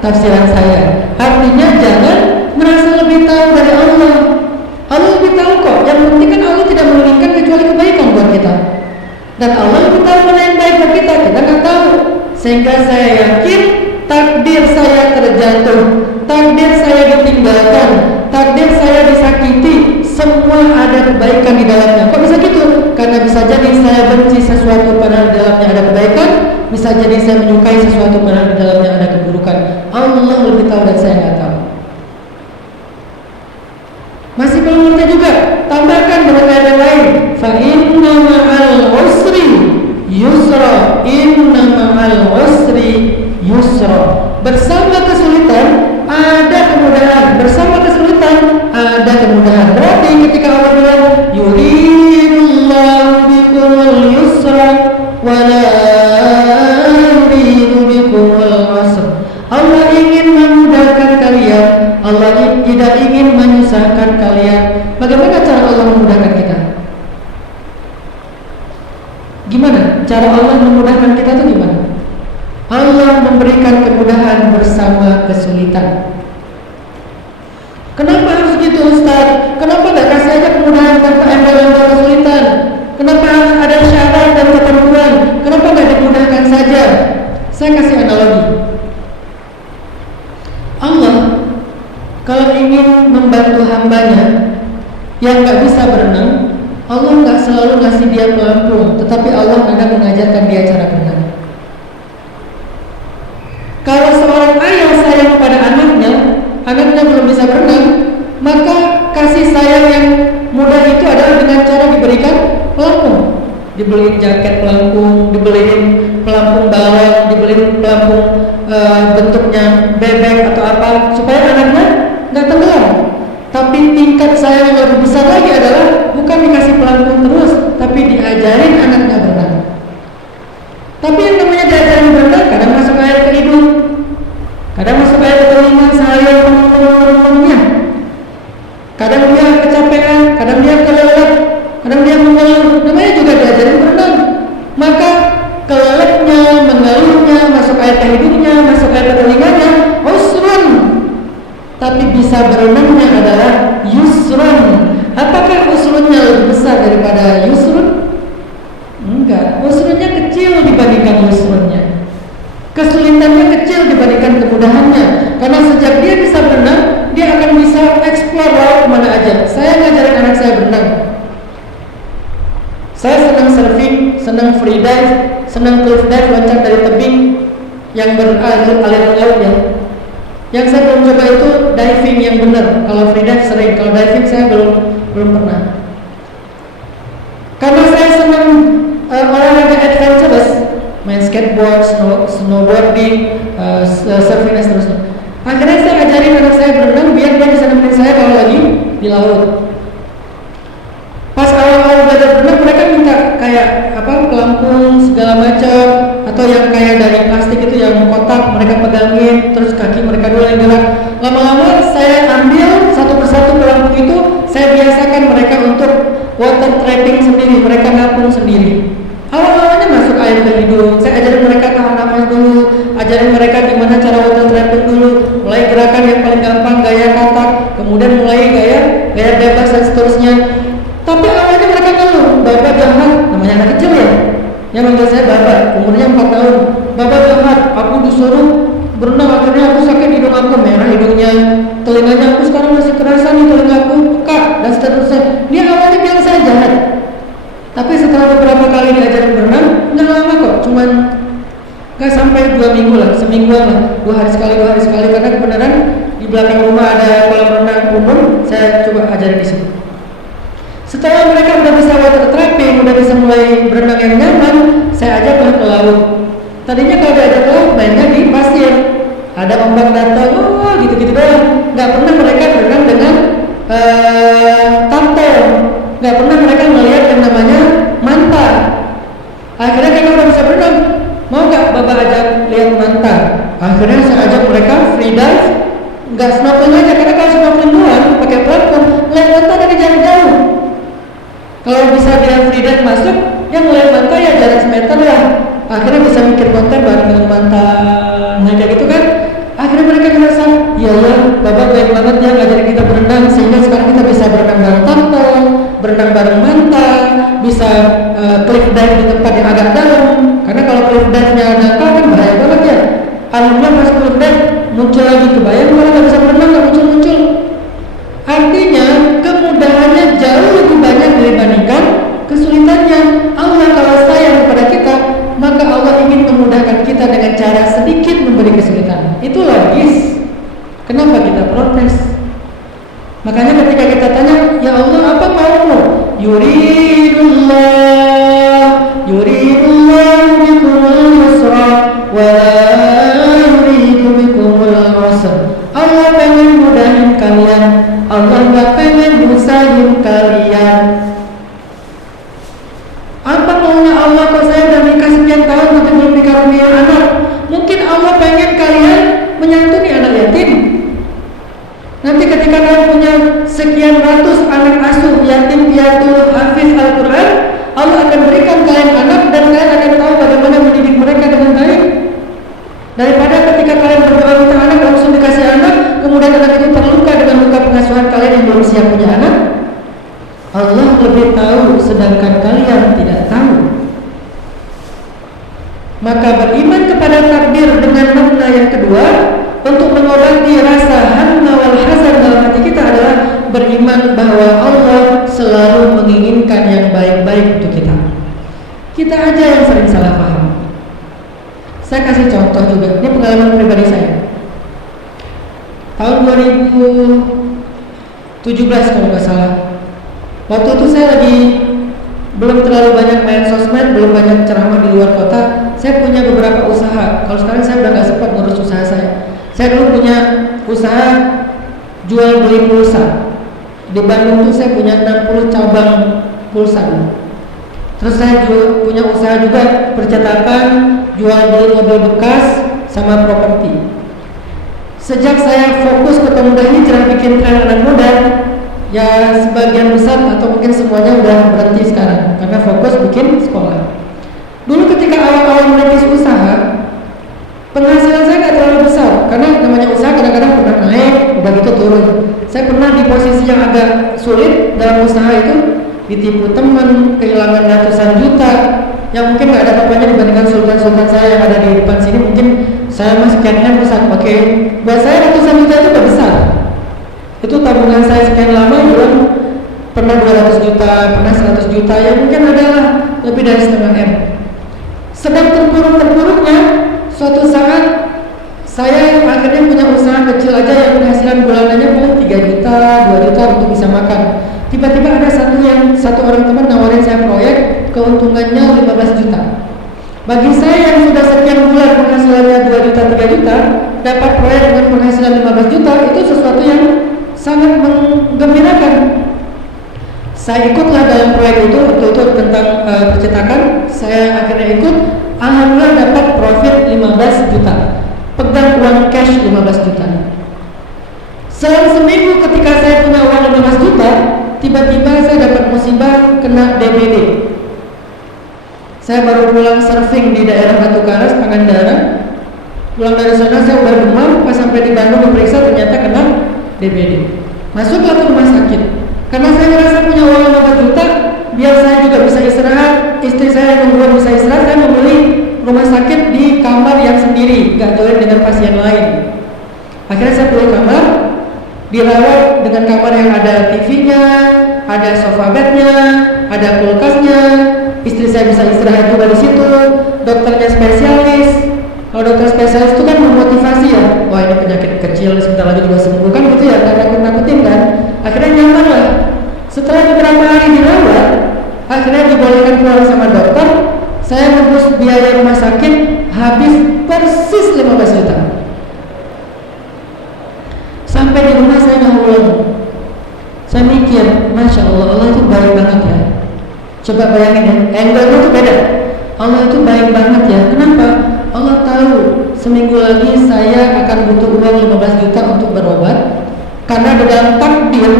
tafsiran saya. Artinya jangan merasa lebih tahu dari Allah. Allah lebih tahu kok. Yang penting kan Allah tidak menginginkan kecuali kebaikan buat kita. Dan Allah lebih tahu mana yang baik buat kita. Kita nggak tahu. Sehingga saya yakin takdir saya terjatuh, takdir saya ditinggalkan, takdir saya disakiti, semua ada kebaikan di dalamnya. Kok bisa gitu? Karena bisa jadi saya benci sesuatu padahal di dalamnya ada kebaikan, bisa jadi saya menyukai sesuatu padahal di dalamnya ada keburukan. Allah lebih tahu dan saya nggak tahu. Masih belum ngerti juga, tambahkan dengan ayat yang lain. Fa inna ma'al usri yusra, inna ma'al usri yusra. Bersama kesulitan ada kemudahan, bersama kesulitan ada kemudahan. Berarti ketika Allah bilang yuridullahu bikumul yusra wa la yuridu bikumul usra. Allah ingin memudahkan kalian, Allah tidak ingin menyusahkan kalian. Bagaimana cara Allah memudahkan kita? Gimana cara Allah memudahkan kita itu gimana? Allah memberikan kemudahan bersama kesulitan. Kenapa harus gitu Ustaz? Kenapa gak kasih aja kemudahan tanpa embel-embel kesulitan? Kenapa harus ada syarat dan ketentuan? Kenapa gak dimudahkan saja? Saya kasih analogi. Allah kalau ingin membantu hambanya yang gak bisa berenang, Allah gak selalu ngasih dia pelampung, tetapi Allah kadang mengajarkan dia cara berenang. Kalau seorang ayah sayang pada anaknya belum bisa berenang, maka kasih sayang yang mudah itu adalah dengan cara diberikan pelampung. Dibeliin jaket pelampung, dibeliin pelampung balon, dibeliin pelampung bentuknya bebek atau apa, supaya anaknya nggak tenggelam. Tapi tingkat sayang yang lebih besar lagi adalah bukan dikasih pelampung terus, tapi diajarin anaknya berenang. Tapi yang namanya diajarin berenang, kadang masuk air ke hidung, kadang masuk air ke telinga seharian teman-temannya. Kadang dia kecapean, kadang dia kelelep, kadang dia mengeluh. Namanya juga diajarin berenang. Maka kelelepnya, mengeluhnya, masuk air ke hidungnya, masuk air ke telinganya, usrun. Tapi bisa berenangnya adalah yusrun. Apakah usrunnya lebih besar daripada yusrun? Enggak, usrunnya kecil dibandingkan yusrunnya. Kesulitannya kecil dibandingkan kemudahannya. Karena sejak dia bisa berenang, dia akan bisa eksplor laut kemana aja. Saya ngajarin anak saya berenang. Saya senang surfing, senang free dive, senang cliff dive, loncat dari tebing yang aliran laut ya. Yang saya belum coba itu diving yang benar. Kalau free dive sering, kalau diving saya belum pernah. Karena saya senang olahraga adventurous, main skateboard, snowboarding, surfing dan seterusnya. Akhirnya saya ajarin anak saya berenang biar dia bisa nemenin saya kalau lagi di laut. Pas awal-awal belajar berenang mereka minta kayak pelampung segala macam, atau yang kayak dari plastik itu yang kotak mereka pegangin, terus kaki mereka dulu yang gerak. Lama-lama saya ambil satu persatu pelampung itu, saya biasakan mereka untuk water trapping sendiri, mereka ngapung sendiri. Awal-awalnya masuk air ke hidung, saya ajarin mereka tahan nafas dulu, ajarin mereka gimana cara water trapping dulu, mulai gerakan yang paling gampang gaya kotak, kemudian mulai gaya bebas dan seterusnya. Tapi awalnya mereka ngeluh, Bapak jahat, namanya anak kecil ya, yang manggil saya Bapak, umurnya 4 tahun. Bapak jahat, aku disuruh berenang, akhirnya aku sakit hidung, aku merah hidungnya, telinganya aku sekarang masih kerasa nih, telinga aku pekak dan seterusnya. Dia awalnya bilang saya jahat. Tapi setelah beberapa kali diajarin berenang, nggak lama kok, cuman nggak sampai 2 minggu lah, semingguan lah, 2 hari sekali, karena kebenaran di belakang rumah ada kolam renang umum, saya coba ajarin di situ. Setelah mereka udah bisa water trapping, udah bisa mulai berenang yang nyaman, saya ajaklah ke laut. Tadinya kalau diajak ke laut, mainnya di pasir, ada ombak datang, gitu-gitu doang. Nggak pernah mereka berenang dengan tampil. Nggak pernah mereka melihat yang namanya manta. Akhirnya karena udah bisa berenang, mau nggak Bapak ajak lihat manta? Akhirnya saya ajak mereka free dive, nggak snorkeling aja, karena kalau snorkeling doang pakai pelampung ngeliat mata dari jarak jauh. Kalau bisa dia free dive masuk, dia ngeliat mata ya jarak semeter lah. Akhirnya bisa mikir konten bareng dengan mantan, nah kayak gitu kan. Akhirnya mereka merasa, ya Bapak baik banget ya ngajarin kita berenang, sehingga sekarang kita bisa berenang bareng tante, berenang bareng mantan, bisa cliff dive di tempat yang agak dalam. Karena kalau cliff dive-nya nakal kan bahaya banget ya. Alhamdulillah pas cliff dive muncul lagi, kebayang kalau nggak bisa berenang nggak muncul-muncul. Artinya kemudahannya jauh lebih banyak dibandingkan kesulitannya. Allah kalau sayang kepada kita, maka Allah ingin memudahkan kita dengan cara sedikit memberi kesulitan. Itu logis. Kenapa kita protes? Makanya ketika kita tanya, ya Allah apa maumu? Yuridullah bikumul yusra wa la yuridu bikumul usra. Allah pengen mudahin kalian, Allah gak pengen nyusahin kalian. Apa maunya Allah? Kok saya udah nikah sekian tahun tapi belum dikaruniai anak? Mungkin Allah pengen kalian menyantuni anak yatim. Nanti ketika kalian punya sekian ratus anak asuh yatim piatu hafiz Al-Quran, Allah akan berikan kalian anak dan kalian akan tahu bagaimana mendidik mereka dengan baik. Daripada ketika kalian berdoa minta anak langsung dikasih anak, kemudian anak itu terluka dengan luka pengasuhan kalian yang belum siap punya anak. Allah lebih tahu sedangkan kalian tidak tahu. Maka beriman kepada takdir dengan makna yang kedua untuk mengobati rasa hamma wal hazan dalam hati kita adalah beriman bahwa Allah selalu menginginkan yang baik-baik untuk kita. Kita aja yang sering salah paham. Saya kasih contoh juga, ini pengalaman pribadi saya. Tahun 2017 kalau nggak salah. Waktu itu saya lagi belum terlalu banyak main sosmed, belum banyak ceramah di luar kota. Saya punya beberapa usaha. Kalau sekarang saya udah nggak sempat ngurus usaha saya. Saya dulu punya usaha jual beli pulsa. Di Bandung tuh saya punya 60 cabang pulsa. Terus saya juga punya usaha juga percetakan, jual beli mobil bekas, sama properti. Sejak saya fokus ke pemuda hijrah bikin tren anak muda, ya sebagian besar atau mungkin semuanya udah berhenti sekarang karena fokus bikin sekolah. Dulu ketika awal-awal merintis usaha, penghasilan saya nggak terlalu besar karena namanya usaha kadang-kadang pernah naik, udah gitu turun. Saya pernah di posisi yang agak sulit dalam usaha itu, ditipu teman, kehilangan ratusan juta, yang mungkin nggak ada apa-apanya dibandingkan sultan-sultan saya yang ada di depan sini. Mungkin saya masih sekian besar, oke. Buat saya ratusan juta itu udah besar. Itu tabungan saya sekian lama belum pernah 200 juta, pernah 100 juta, ya mungkin adalah lebih dari setengah M. Sedang terpuruk-terpuruknya, suatu saat saya akhirnya punya usaha kecil aja yang penghasilan bulanannya paling 3 juta, 2 juta untuk bisa makan. Tiba-tiba ada satu orang teman nawarin saya proyek, keuntungannya 15 juta. Bagi saya yang sudah sekian bulan penghasilannya 2 juta, 3 juta, dapat proyek dengan penghasilan 15 juta, itu sesuatu yang sangat menggembirakan. Saya ikutlah dalam proyek itu, waktu itu tentang percetakan. Saya akhirnya ikut, alhamdulillah dapat profit 15 juta, pegang uang cash 15 juta. Selang seminggu ketika saya punya uang 15 juta, tiba-tiba saya dapat musibah kena DBD. Saya baru pulang surfing di daerah Batu Karas, Pangandaran. Pulang dari sana saya udah demam, pas sampai di Bandung diperiksa ternyata kena DBD. Masuklah ke rumah sakit. Karena saya ngerasa punya uang 15 juta, biar saya juga bisa istirahat, istri saya yang membuat bisa istirahat, saya memilih rumah sakit di kamar yang sendiri, gak join dengan pasien lain. Akhirnya saya pilih kamar, dirawat dengan kamar yang ada TV-nya, ada sofa bednya, ada kulkasnya. Istri saya bisa istirahat juga di situ. Dokternya spesialis. Kalau dokter spesialis itu kan memotivasi ya, wah ini penyakit kecil, sebentar lagi juga sembuh kan gitu ya, nggak nakut-nakutin kan. Akhirnya nyaman lah. Setelah beberapa hari dirawat, akhirnya dibolehkan keluar sama dokter. Saya nebus biaya rumah sakit habis persis 15 juta. Sampai di rumah saya nggak ulang. Saya mikir, Masya Allah, Allah itu baik banget ya. Coba bayangin ya, angle-nya itu beda. Allah itu baik banget ya. Kenapa? Allah tahu seminggu lagi saya akan butuh uang 15 juta untuk berobat. Karena dalam takdir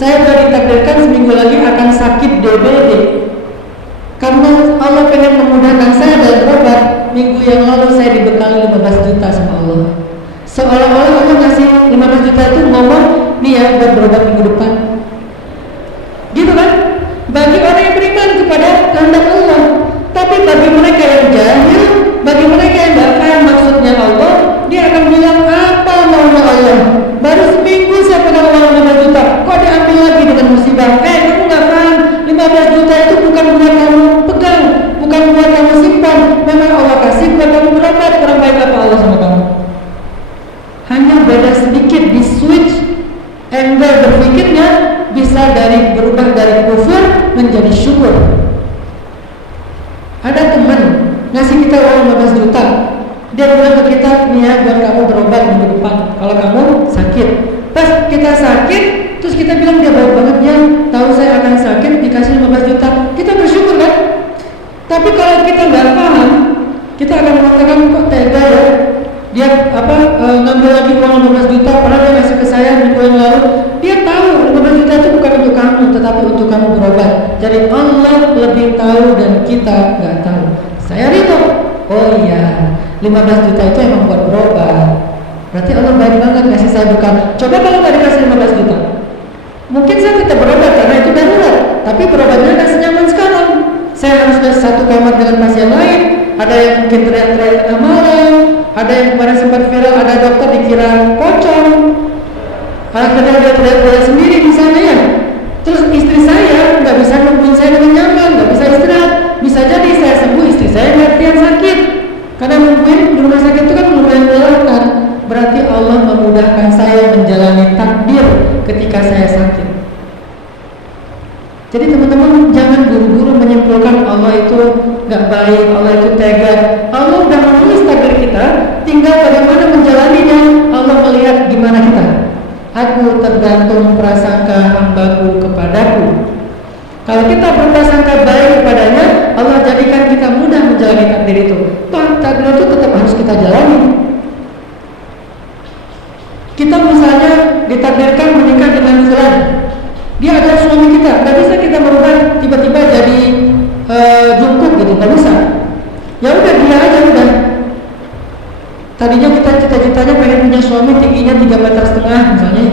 saya sudah ditakdirkan seminggu lagi akan sakit DBD. Karena Allah pengen memudahkan saya dalam berobat, minggu yang lalu saya dibekali 15 juta sama Allah. Seolah-olah Allah ngasih 15 juta itu ngomong, nih ya buat berobat minggu depan. Gitu kan? Bagi orang yang beriman kepada kehendak Allah. Tapi bagi mereka yang jahil, bagi mereka yang tidak paham maksudnya Allah, dia akan bilang apa maunya Allah. Baru seminggu saya pegang uang 15 juta, kok diambil lagi dengan musibah? Kamu nggak paham, 15 juta itu bukan buat kamu pegang, bukan buat kamu simpan. Memang Allah kasih buat kamu berobat. Kurang baik apa Allah sama kamu? Hanya beda sedikit di switch angle berpikirnya, bisa berubah dari kufur menjadi syukur. Ada teman ngasih kita uang 15 juta, dia bilang ke kita, nih ya buat kamu berobat minggu depan kalau kamu sakit. Pas kita sakit, terus kita bilang dia baik banget ya, tahu saya akan sakit dikasih 15 juta, kita bersyukur kan? Tapi kalau kita nggak paham, kita akan mengatakan kok tega ya, dia ngambil lagi uang 15 juta padahal dia ngasih ke saya minggu yang lalu. Dia tahu 15 juta itu bukan untuk kamu, tetapi untuk kamu berobat. Jadi Allah lebih tahu dan kita nggak tahu. Saya ridho. Oh iya, 15 juta itu emang buat berobat. Berarti Allah baik banget ngasih saya bekal. Coba kalau nggak dikasih 15 juta, mungkin saya tetap berobat karena itu darurat. Tapi berobatnya nggak senyaman sekarang. Saya harus satu kamar dengan pasien lain. Ada yang mungkin teriak-teriak tengah malam. Ada yang kemarin sempat viral, ada dokter dikira pocong. Akhirnya dia teriak-teriak sendiri misalnya ya. Terus istri saya nggak bisa nungguin saya dengan nyaman, nggak bisa istirahat. Bisa jadi saya sembuh, istri saya latihan sakit. Karena nungguin di rumah sakit itu kan lumayan melelahkan. Berarti Allah memudahkan saya menjalani takdir ketika saya sakit. Jadi teman-teman jangan buru-buru menyimpulkan Allah itu nggak baik, Allah itu tega. Allah udah menulis takdir kita, tinggal bagaimana menjalaninya. Allah melihat gimana kita. Aku tergantung prasangka hambaku kepadaku. Kalau kita berprasangka baik kepadanya, Allah jadikan kita mudah menjalani takdir itu. Toh takdir itu tetap harus kita jalani. Kita misalnya ditakdirkan menikah dengan fulan, dia adalah suami kita, nggak bisa kita merubah tiba-tiba jadi jungkuk gitu, nggak bisa. Ya udah dia aja udah. Tadinya kita cita-citanya pengen punya suami tingginya 3,5 meter misalnya,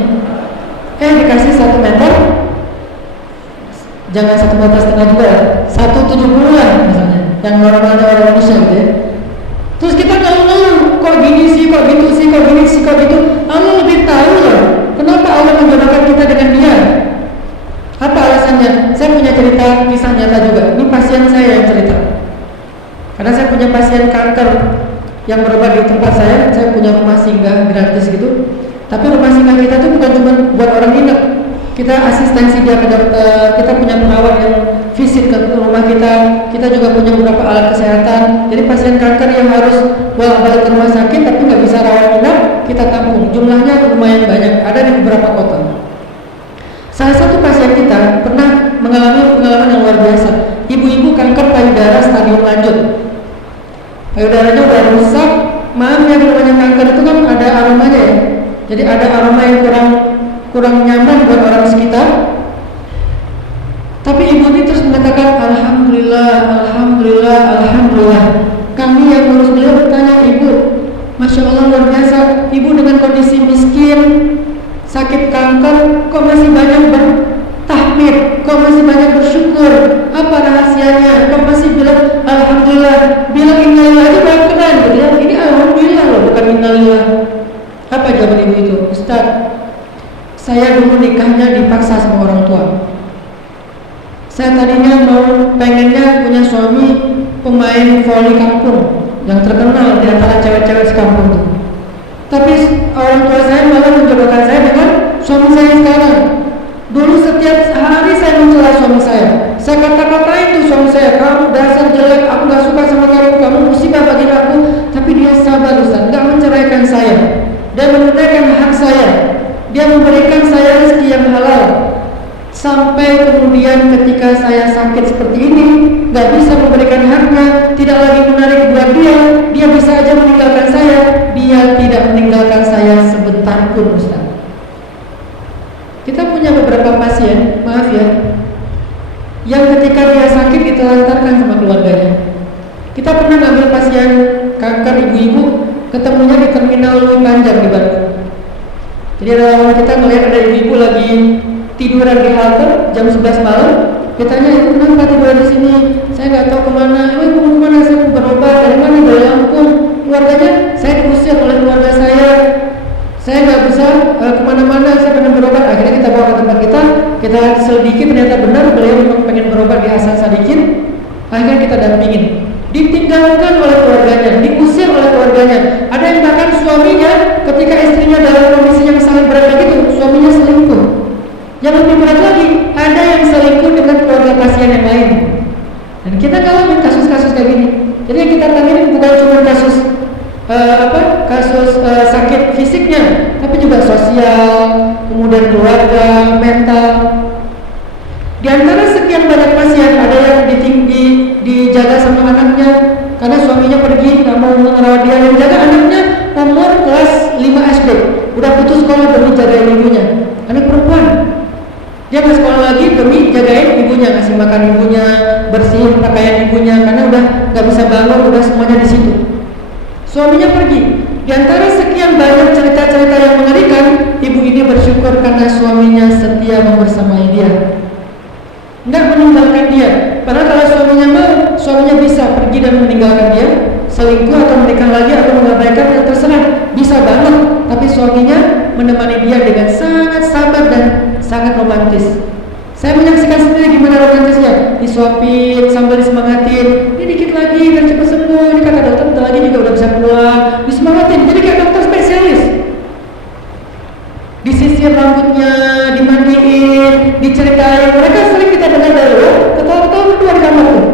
dikasih 1 meter, jangan 1,5 meter juga, 1,70 lah misalnya, yang normalnya orang Indonesia gitu ya. Terus kita ngeluh, kok gini sih, kok gitu sih, kok gini sih, kok gitu. Allah lebih tahu loh, kenapa Allah menjodohkan kita dengan dia. Apa alasannya? Saya punya cerita kisah nyata juga. Ini pasien saya yang cerita. Karena saya punya pasien kanker yang berobat di tempat saya punya rumah singgah gratis gitu. Tapi rumah singgah kita tuh bukan cuma buat orang nginep. Kita asistensi dia ke dokter, kita punya perawat yang visit ke rumah kita. Kita juga punya beberapa alat kesehatan. Jadi pasien kanker yang harus bolak-balik ke rumah sakit tapi nggak bisa rawat inap, kita tampung. Jumlahnya lumayan banyak, ada di beberapa kota. Salah satu pasien kita pernah mengalami pengalaman yang luar biasa. Ibu-ibu kanker payudara stadium lanjut. Payudaranya udah rusak. Maaf ya, namanya kanker itu kan ada aromanya ya. Jadi ada aroma yang kurang nyaman buat orang sekitar. Tapi ibu ini terus mengatakan alhamdulillah, alhamdulillah, alhamdulillah. Kami yang ngurus beliau bertanya, ibu, masya Allah luar biasa. Ibu dengan kondisi miskin, sakit kanker, kok masih banyak bertahmid, kok masih banyak bersyukur. Apa rahasianya? Kok masih bilang alhamdulillah, bilang innalillah aja belum kenal gitu ya. Ini alhamdulillah loh, bukan innalillah. Apa jawaban ibu itu? Ustaz, saya dulu nikahnya dipaksa sama orang tua. Saya tadinya pengennya punya suami pemain voli kampung yang terkenal di antara cewek-cewek sekampung tuh. Tapi orang tua saya malah menjodohkan saya dengan suami saya sekarang. Dulu setiap hari saya mencela suami saya. Saya kata-katain tuh suami saya, kamu dasar jelek, aku gak suka sama kamu, kamu musibah bagi aku. Tapi dia sabar Ustaz, gak menceraikan saya. Dia menunaikan hak saya. Dia memberikan saya rezeki yang halal. Sampai kemudian ketika saya sakit seperti ini, gak bisa memberikan haknya, tidak lagi menarik buat dia bisa aja meninggalkan saya. Dia tidak meninggalkan saya sebentar pun Ustaz. Kita punya beberapa pasien, maaf ya, yang ketika dia sakit ditelantarkan sama keluarganya. Kita pernah ngambil pasien kanker ibu-ibu, ketemunya di terminal Lui Panjang di Bandung. Jadi relawan kita melihat ada ibu-ibu lagi tiduran di halte jam 11 malam. Kita tanya, ibu kenapa tidur di sini? Saya nggak tahu kemana. Ibu mau kemana? Saya mau berobat. Dari mana? Dari Lampung. Keluarganya, saya diusir oleh keluarga saya. Saya nggak bisa kemana-mana. Saya pengen berobat. Akhirnya kita bawa ke tempat kita selidiki, ternyata benar beliau memang pengen berobat di Hasan Sadikin. Akhirnya kita dampingin. Ditinggalkan oleh keluarganya, diusir oleh keluarganya. Ada yang bahkan suaminya ketika istrinya dalam kondisi yang sangat berat begitu, suaminya selingkuh. Yang lebih berat lagi, ada yang selingkuh dengan keluarga pasien yang lain. Dan kita ngalamin kasus-kasus kayak gini. Jadi yang kita tangani bukan cuma kasus sakit fisiknya, tapi juga sosial, kemudian keluarga, mental. Di antara sekian banyak pasien, ada yang dijaga sama anaknya karena suaminya pergi, nggak mau merawat dia, yang jaga anaknya umur kelas 5 SD, udah putus sekolah demi jagain ibunya. Anak perempuan, dia nggak sekolah lagi demi jagain ibunya, kasih makan ibunya, bersihin pakaian ibunya, karena udah nggak bisa bangun, udah semuanya di situ. Suaminya pergi. Di antara sekian banyak cerita-cerita yang mengerikan, ibu ini bersyukur karena suaminya setia membersamai dia, nggak meninggalkan dia. Padahal kalau suaminya mau, suaminya bisa pergi dan meninggalkan dia, selingkuh atau menikah lagi atau mengabaikan, yang terserah, bisa banget. Tapi suaminya menemani dia dengan sangat sabar dan sangat romantis. Saya menyaksikan sendiri gimana romantisnya, disuapin sambil disemangatin, ini dikit lagi biar cepat sembuh, ini kata dokter bentar lagi juga udah bisa pulang, disemangatin, jadi kayak dokter spesialis. Disisir rambutnya, dimandiin, diceritain. Mereka sering kita dengar dari luar, ketawa-ketawa berdua di kamar tuh.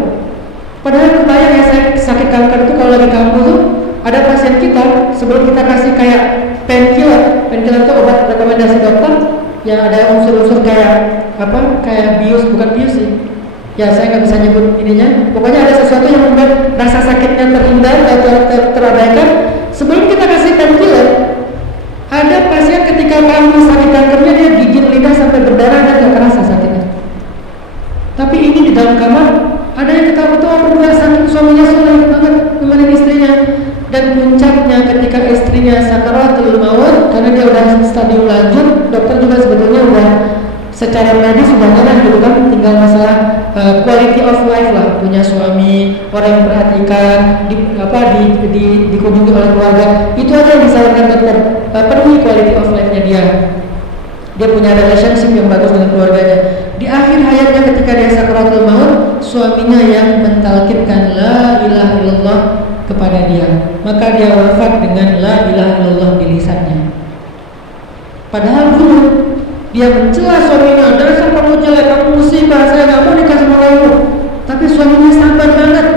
Padahal kebayang ya, saya sakit kanker itu kalau lagi kambuh tuh, ada pasien kita, sebelum kita kasih kayak painkiller itu obat rekomendasi dokter, yang ada unsur-unsur kayak bius, bukan bius sih. Ya saya nggak bisa nyebut ininya. Pokoknya ada sesuatu yang membuat rasa sakitnya terhindar atau terabaikan. Sebelum kita kasih painkiller, ada pasien ketika kambuh sakit kankernya dia gigit lidah sampai berdarah dan gak kerasa sakitnya. Tapi ini di dalam kamar ada yang ketawa-ketawa berdua, saking suaminya soleh banget nemenin istrinya. Dan puncaknya ketika istrinya sakaratul maut, karena dia udah stadium lanjut, dokter juga sebetulnya udah secara medis sudah nyerah gitu kan, tinggal masalah quality of life lah, punya suami, orang yang perhatikan, dikunjungi oleh keluarga, itu aja yang disarankan dokter, penuhi quality of life-nya dia punya relationship yang bagus dengan keluarganya. Di akhir hayatnya ketika dia sakaratul maut, suaminya yang mentalkinkan la ilaha illallah kepada dia, maka dia wafat dengan la ilaha illallah di lisannya. Padahal dulu dia mencela suaminya, dasar kamu jelek, kamu musibah, saya gak mau nikah sama kamu. Tapi suaminya sabar banget.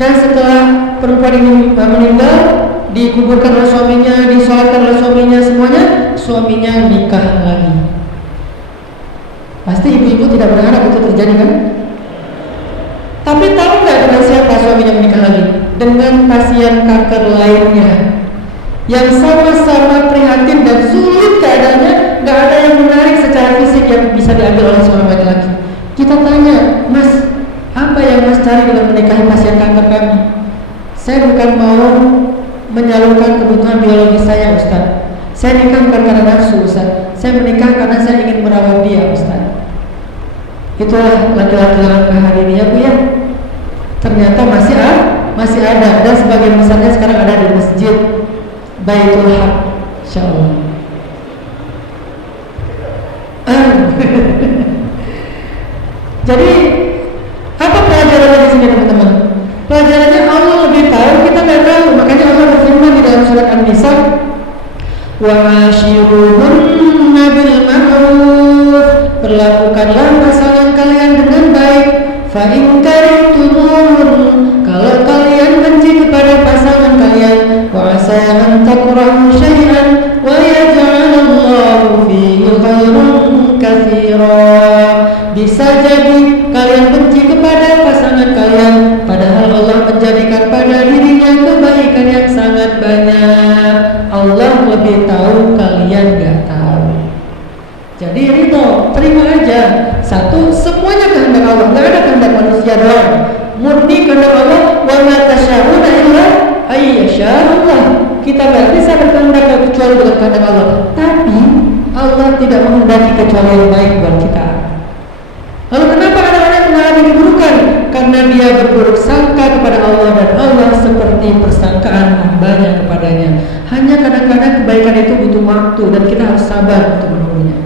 Dan setelah perempuan ini meninggal, dikuburkan oleh suaminya, disolatkan oleh suaminya, semuanya, suaminya nikah lagi. Pasti ibu-ibu tidak berharap itu terjadi kan? Tapi tahu nggak dengan siapa suaminya menikah lagi? Dengan pasien kanker lainnya yang sama-sama prihatin dan sulit keadaannya, nggak ada yang menarik secara fisik yang bisa diambil oleh seorang laki-laki. Kita tanya, Mas, apa yang Mas cari dengan menikahi pasien kanker kami? Saya bukan mau menyalurkan kebutuhan biologi saya, Ustaz. Saya nikah bukan karena nafsu, Ustaz. Saya menikah karena saya ingin merawat dia, Ustaz. Itulah laki-laki langkah hari ini ya Bu ya. Ternyata masih ada, dan sebagian besarnya sekarang ada di masjid Baitul Haq, insyaallah. Jadi apa pelajarannya di sini teman-teman? Pelajarannya Allah lebih tahu, kita nggak tahu. Makanya Allah berfirman di dalam surat An-Nisa, wa ashiruhunna bil ma'ruf, perlakukanlah pasangan kalian dengan baik. Fa in karihtumuhun, kalau kalian benci kepada pasangan kalian, wa asa an takrahu syai'an wa yaj'alallahu fihi khairan katsira. Bisa jadi kalian benci kepada pasangan kalian, padahal Allah menjadikan pada dirinya kebaikan yang sangat banyak. Allah lebih tahu, kalian gak tahu. Jadi ridho ada. Satu, semuanya kehendak Allah, nggak ada kehendak manusia doang. Murni kehendak Allah. Wa ma tasyauna illa ayyashallah. Kita nggak bisa berkehendak kecuali dengan kehendak Allah. Tapi Allah tidak menghendaki kecuali yang baik buat kita. Lalu kenapa ada orang yang mengalami keburukan? Karena dia berburuk sangka kepada Allah dan Allah seperti persangkaan hambanya kepadanya. Hanya kadang-kadang kebaikan itu butuh waktu dan kita harus sabar untuk menunggunya.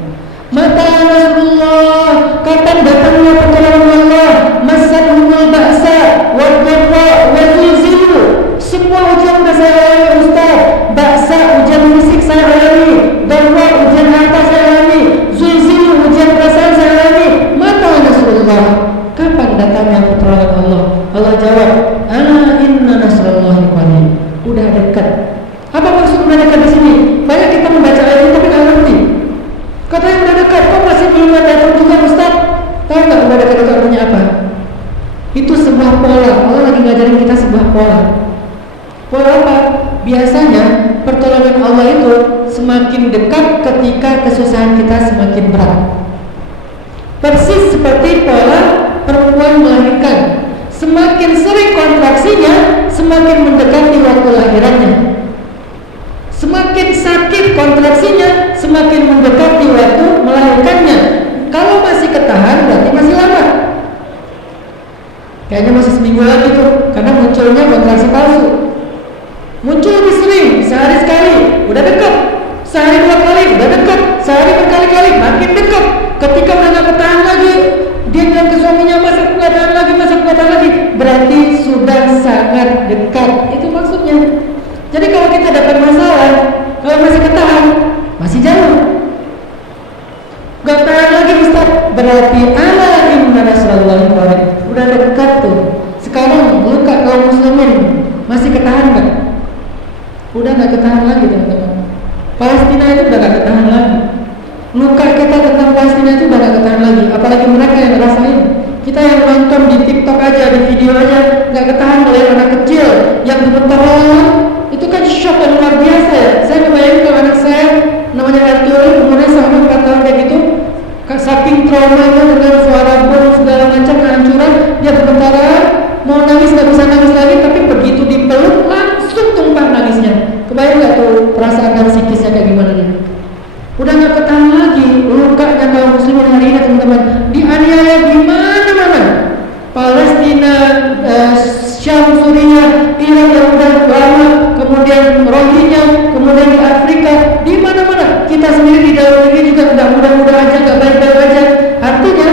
Mata nasrullah, kapan datangnya pertolongan Allah? Masahumul ba'sa wad dharra wa zulzilu. Semua ujian yang saya alami Ustaz. Ba'sa, ujian fisik saya alami. Dharra, ujian harta saya alami. Zulzilu, ujian perasaan saya alami. Mata nasrullah, kapan datangnya pertolongan Allah? Allah jawab, ala inna nasrullahi qarib. Udah dekat. Apa maksud udah dekat di sini? Banyak kita membaca ayat ini tapi nggak ngerti. Katanya udah dekat, kok masih belum datang juga Ustaz? Tahu nggak udah dekat itu artinya apa? Itu sebuah pola. Allah lagi ngajarin kita sebuah pola. Pola apa? Biasanya pertolongan Allah itu semakin dekat ketika kesusahan kita semakin berat. Persis seperti pola perempuan melahirkan. Semakin sering kontraksinya, semakin mendekati waktu lahirannya. Semakin sakit kontraksinya, semakin mendekati waktu melahirkannya. Kalau masih ketahan, berarti masih lama. Kayaknya masih seminggu lagi tuh, karena munculnya kontraksi palsu. Muncul lebih sering, sehari sekali, udah dekat. Sehari 2 kali, udah dekat. Sehari berkali-kali, makin dekat. Ketika udah gak ketahan lagi, dia bilang ke suaminya, masa aku gak tahan lagi, berarti sudah sangat dekat. Itu maksudnya. Jadi kalau kita dapat masalah, kalau masih ketahan, masih jauh. Gak tahan lagi Ustaz, berarti ala inna nasrullahi qarib. Udah dekat tuh. Sekarang luka kaum muslimin masih ketahan gak? Udah gak ketahan lagi teman-teman. Palestina itu udah gak ketahan lagi. Luka kita tentang Palestina itu udah gak ketahan lagi. Apalagi mereka yang ngerasain. Kita yang nonton di TikTok aja, di video aja, gak ketahan oleh anak kecil yang gemetar itu kan shock yang luar biasa ya. Saya ngebayangin kalau anak saya namanya Arthur, umurnya sampai 4 tahun kayak gitu, saking traumanya dengan suara bom segala macam kehancuran, dia gemetaran, mau nangis gak bisa nangis lagi, tapi begitu dipeluk langsung tumpah nangisnya. Kebayang gak tuh perasaan dan psikisnya kayak gimana dia? Udah gak ketahan lagi. Lukanya kaum muslimin hari ini teman-teman, dianiaya di mana-mana. Palestina, Syam, Suriah, Irak yang udah lama, kemudian Rohingya, kemudian di Afrika, di mana-mana. Kita sendiri di dalam negeri juga nggak mudah-mudah aja, nggak baik-baik aja. Artinya,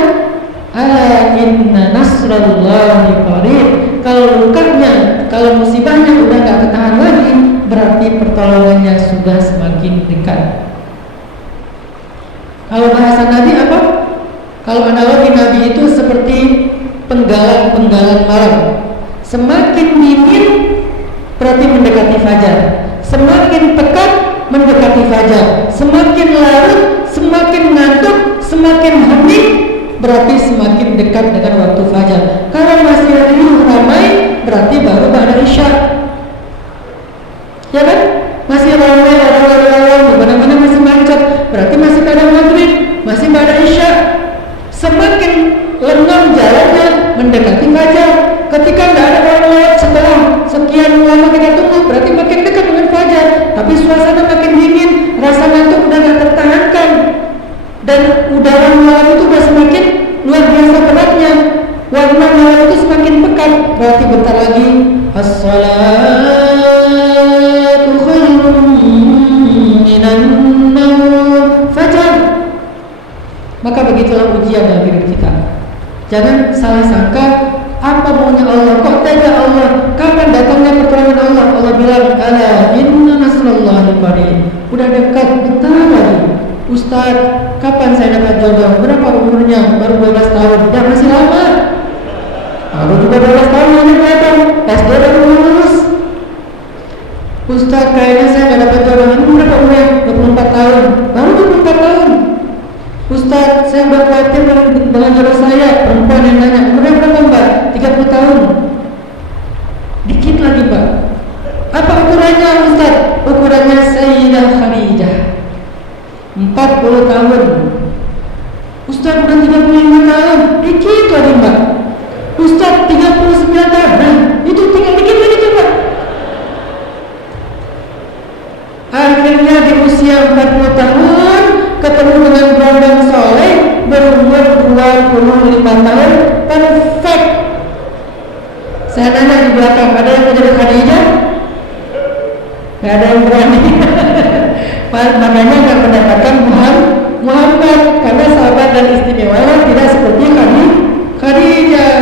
ala inna nasrullahi qarib. Kalau lukanya, kalau musibahnya udah nggak ketahan lagi, berarti pertolongannya sudah semakin dekat. Kalau bahasa Nabi apa? Kalau analogi Nabi itu seperti penggalan-penggalan malam. Semakin dingin berarti mendekati fajar. Semakin pekat mendekati fajar. Semakin larut, semakin ngantuk, semakin hening berarti semakin dekat dengan waktu fajar. Kalau masih riuh ramai berarti baru ba'da isya. Ya kan? Masih ramai orang-orang di mana-mana masih macet, berarti masih pada maghrib, masih ba'da isya. Semakin lengang jalannya mendekati fajar. Ketika tidak ada orang lewat setelah sekian lama kita tunggu, berarti makin dekat dengan fajar. Tapi suasana makin dingin, rasa ngantuk udah gak tertahankan, dan udara malam itu udah semakin luar biasa beratnya. Warna malam itu semakin pekat, berarti bentar lagi as-salatu khairun minan naum, fajar. Maka begitulah ujian dalam hidup kita. Jangan salah sangka, apa maunya Allah, kok tega Allah, kapan datangnya pertolongan Allah. Allah bilang, ala inna nasrullahi qarib. Udah dekat, bentar lagi. Ustaz, kapan saya dapat jodoh? Berapa umurnya? Baru 12 tahun. Ya masih lama. Aku juga 12 tahun lagi datang. SD baru lulus. Ustaz, kayaknya saya gak dapat jodoh. Ini berapa umurnya? 24 tahun. Baru 24 tahun. Ustaz, saya udah khawatir dengan jodoh saya. Perempuan yang nanya, umurnya berapa Mbak? 30 tahun. Dikit lagi Mbak. Apa ukurannya Ustaz? Ukurannya Sayyidah Khadijah, 40 tahun. Ustaz udah 30 Ustaz 39 tahun. Nah, itu tinggal dikit lagi coba. Akhirnya di usia 40 tahun ketemu dengan Brondong Soleh berumur 25 tahun, perfect. Saya nanya di belakang, ada yang menjadi Khadijah? Gak ada yang berani. Makanya gak mendapatkan Muhammad, karena sahabat dan istimewa tidak seperti Khadijah.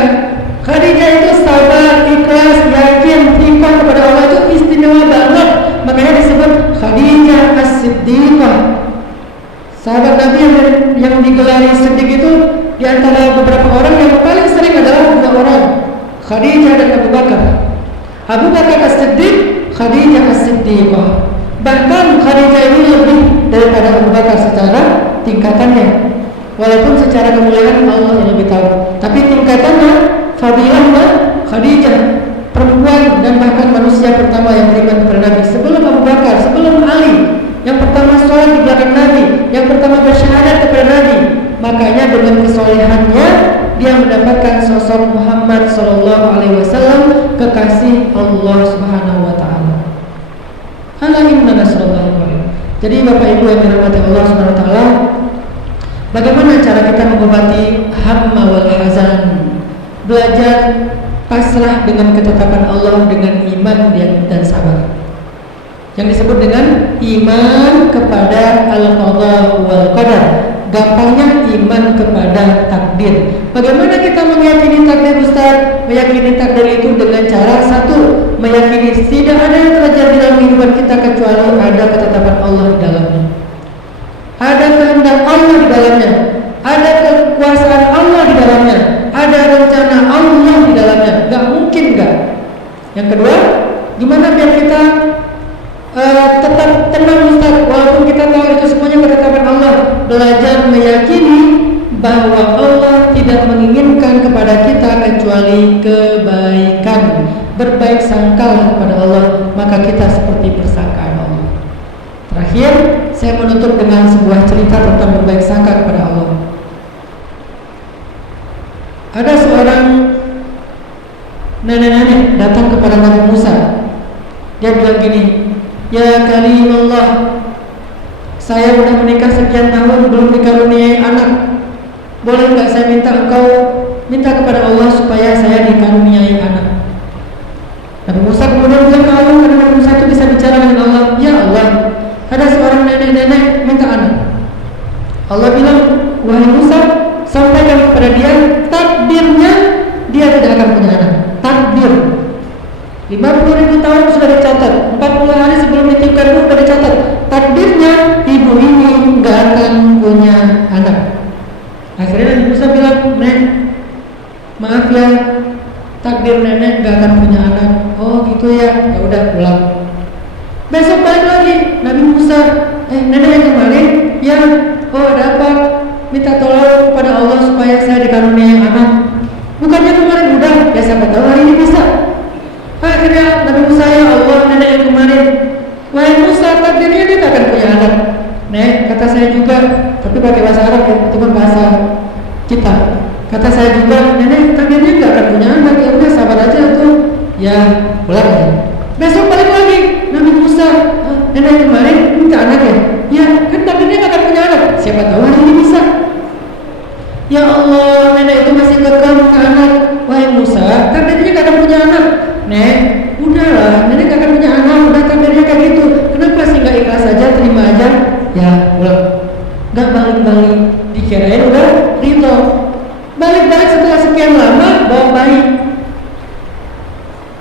Khadijah itu sabar, ikhlas, yakin, tingkah kepada Allah, itu istimewa banget. Makanya disebut Khadijah As-Siddiqah. Sahabat Nabi yang digelari Siddiq itu di antara beberapa orang yang paling sering adalah 2 orang, Khadijah dan Abu Bakar. Abu Bakar As-Siddiq, Khadijah As-Siddiqah. Bahkan Khadijah ini lebih daripada Abu Bakar secara tingkatannya. Walaupun secara kemuliaan Allah yang lebih tahu, tapi tingkatannya fadilahnya Khadijah, perempuan dan bahkan manusia pertama yang beriman kepada Nabi sebelum Abu Bakar, sebelum Ali, yang pertama sholat di belakang Nabi, yang pertama bersyahadat kepada Nabi. Makanya dengan kesolehannya dia mendapatkan sosok Muhammad sallallahu alaihi wasallam, kekasih Allah Subhanahu wa taala. Ala inna nasrullahi qarib. Jadi Bapak Ibu yang dirahmati Allah Subhanahu wa taala, bagaimana cara kita mengobati hamma wal hazan? Belajar pasrah dengan ketetapan Allah dengan iman dan sabar. Yang disebut dengan iman kepada al-qadha wal qadar. Gampangnya iman kepada takdir. Bagaimana kita meyakini takdir, Ustaz? Meyakini takdir itu dengan cara satu, meyakini tidak ada yang terjadi dalam kehidupan kita kecuali ada ketetapan Allah di dalamnya. Ada kehendak Allah di dalamnya, ada kekuasaan Allah di dalamnya, ada rencana Allah di dalamnya. Gak mungkin gak. Yang kedua, gimana biar kita tetap tenang, Ustaz, walaupun kita tahu itu semuanya ketetapan Allah? Belajar meyakini bahwa Allah tidak menginginkan kepada kita kecuali kebaikan. Berbaik sangkalah kepada Allah, maka kita seperti persangkaan Allah. Terakhir, saya menutup dengan sebuah cerita tentang berbaik sangka kepada Allah. Ada seorang nenek-nenek datang kepada Nabi Musa. Dia bilang gini, ya kalimullah, saya sudah menikah sekian tahun belum dikaruniai anak. Boleh nggak saya minta engkau minta kepada Allah supaya saya dikaruniai anak? Nabi Musa kemudian bilang ke Allah, karena Nabi Musa itu bisa bicara dengan Allah. Ya Allah, ada seorang nenek-nenek minta anak. Allah bilang, wahai Musa, sampaikan kepada dia takdirnya dia tidak akan punya anak. Takdir 50.000 tahun sudah dicatat, 40 hari sebelum ditiupkan ruh sudah dicatat. Takdirnya ibu ini nggak akan punya anak. Akhirnya Nabi Musa bilang, Nek, maaf ya, takdir nenek nggak akan punya anak. Oh gitu ya, ya udah pulang. Besok balik lagi, Nabi Musa, nenek yang kemarin, ya, oh ada apa? Minta tolong kepada Allah supaya saya dikaruniai anak. Bukannya kemarin udah, ya siapa tahu hari ini bisa. Akhirnya Nabi Musa, ya Allah, nenek yang kemarin, wahai Musa, takdirnya dia tak akan punya anak. Nek, kata saya juga, tapi pakai bahasa Arab ya, itu kan bahasa kita. Kata saya juga, nenek takdirnya gak akan punya anak. Ya udah sabar aja tuh. Ya pulang ya. Besok balik lagi, Nabi Musa, nenek kemarin minta anak ya. Ya kan takdirnya gak akan punya anak. Siapa tahu hari ini bisa. Ya Allah, nenek itu masih kekeh minta anak. Wahai Musa, takdirnya gak akan punya anak. Nek, udahlah, nenek gak akan punya anak. Udah takdirnya kayak gitu. Kenapa sih gak ikhlas saja, terima aja? Ya pulang. Gak balik-balik, dikirain udah rito. Balik-balik setelah sekian lama bawa bayi.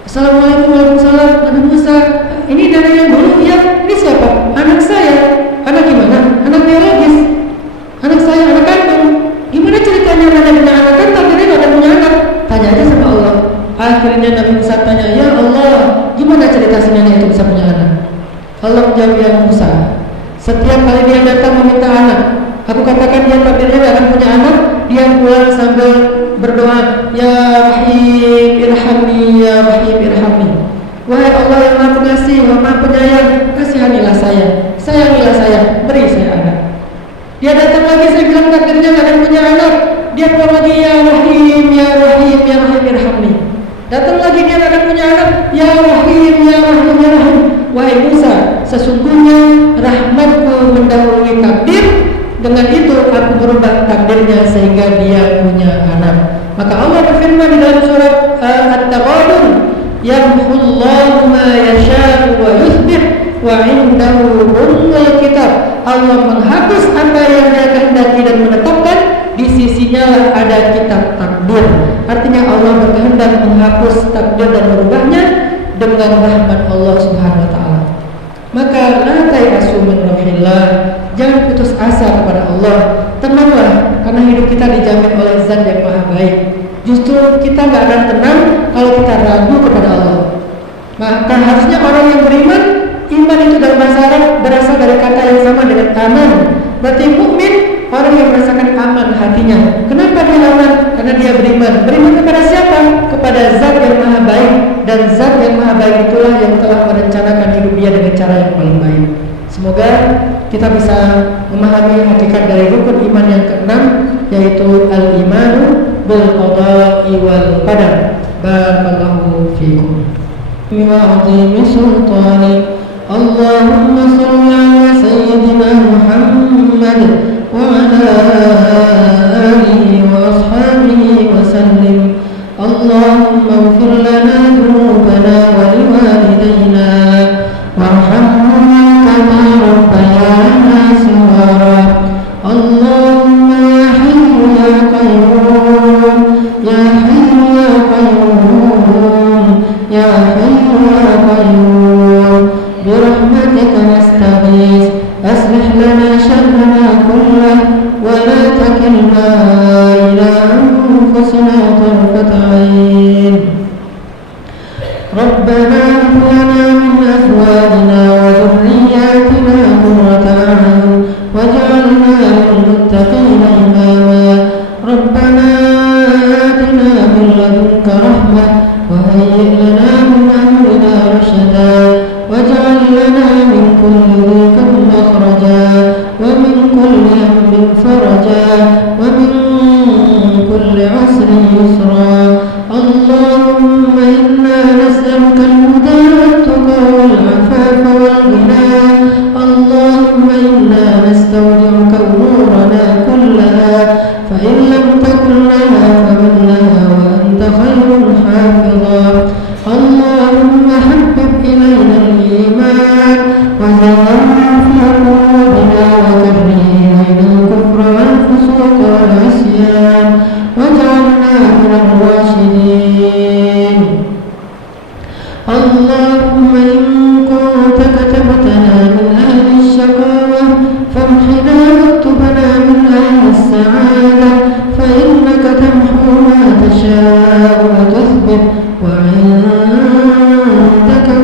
Assalamualaikum warahmatullahi wabarakatuh. Nabi Musa, ini nenek yang dulu? Iya. Ini siapa? Anak saya. Anak gimana? Anak biologis. Anak saya, anak kandung. Gimana ceritanya nenek punya anak? Kan takdirnya gak ada punya anak. Tanya aja sama Allah. Akhirnya Nabi Musa tanya, ya Allah, gimana cerita si nenek itu bisa punya anak? Allah jawab, ya Musa, setiap kali dia datang meminta anak, aku katakan dia takdirnya gak akan punya anak, dia pulang sambil berdoa, ya Rahim irhamni, ya Rahim irhamni. Wahai Allah yang Maha Pengasih, Maha Penyayang, kasihanilah saya, sayangilah saya, beri saya anak. Dia datang lagi, saya bilang takdirnya gak akan punya anak. Dia pulang lagi, ya Rahim, ya Rahim, ya Rahim irhamni. mengatakan, Ya Rahim, Ya Rahim, Ya Rahim. Wahai Musa, sesungguhnya rahmatku mendahului takdir. Dengan itu aku berubah takdirnya sehingga dia punya anak. Maka Allah berfirman di dalam surat At-Taghabun, Yamhullahu ma yasha'u wa yuthbit wa 'indahu ummul kitab. Allah menghapus apa yang Dia kehendaki dan menetapkan, di sisinya ada kitab takdir. Artinya Allah berkehendak menghapus takdir dan merubahnya dengan rahmat Allah Subhanahu wa taala. Maka la tayasu min rauhillah, jangan putus asa kepada Allah. Tenanglah karena hidup kita dijamin oleh Zat yang Maha Baik. Justru kita nggak akan tenang kalau kita ragu kepada Allah. Maka harusnya orang yang beriman, iman itu dalam bahasa Arab berasal dari kata yang sama dengan aman. Berarti mukmin orang yang merasakan aman hatinya. Kenapa dia aman? Karena dia beriman. Beriman kepada siapa? Kepada Zat yang Maha Baik. Dan Zat yang Maha Baik itulah yang telah merencanakan hidup dia dengan cara yang paling baik. Semoga kita bisa memahami hakikat dari rukun iman yang keenam, yaitu al-imanu bil qada'i wal qadar. Barakallahu fikum. Wa 'azimi sultani. Allahumma shalli 'ala sayyidina Muhammad wa 'ala alihi wa ashabihi wa sallim. Allahumma ighfir lana dhunubana wa liwalidayna warhamhuma kama rabbayana shighara. Allahumma ya hayyu ya qayyum, ya hayyu ya qayyum, ya hayyu ya qayyum, bi rahmatika nastaghith, aslih lana sha'nana kullah wa la takilna ila anfusina tarfat 'ain. Rabbana hab lana min azwajina wa dhurriyyatina qurrata a'yun waj'alna lil muttaqina imama. Rabbana atina min ladunka rahmah wa hayyi' lana min amrina rashada waj'al lana min kulli dhiqin makhraja wa min kulli hammin faraja wa min kulli 'usrin yusra. Allahumma inna nas'aluka al-huda wat-tuqa wal-'afafa wal-ghina. Allahumma inna nastawdi'uka umurana kullaha fa in lam takun lana faman laha wa anta khairul hafidha. Allahumma habbib ilayna al-iman wa zayyinhu fi qulubina wa karrih ilayna al-kufra wal-fusuqa wal-'isyan waj'alna minal rasyidin. Allahumma in kunta katabtana min ahli ash-shaqawah famhina waktubna min ahli as-sa'adah fa innaka tamhu ma tasha'u wa tuthbit wa 'indaka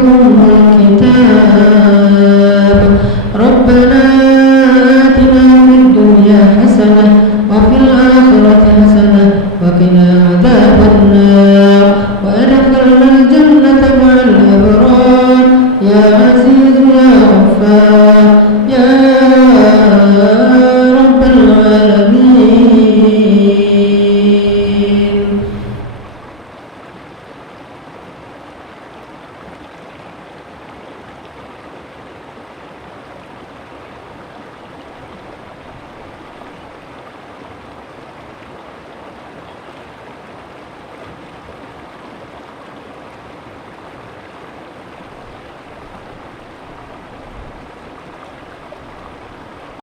ummul kitab. Rabbana atina fid dunya hasanah wa fil akhirati hasanah wa qina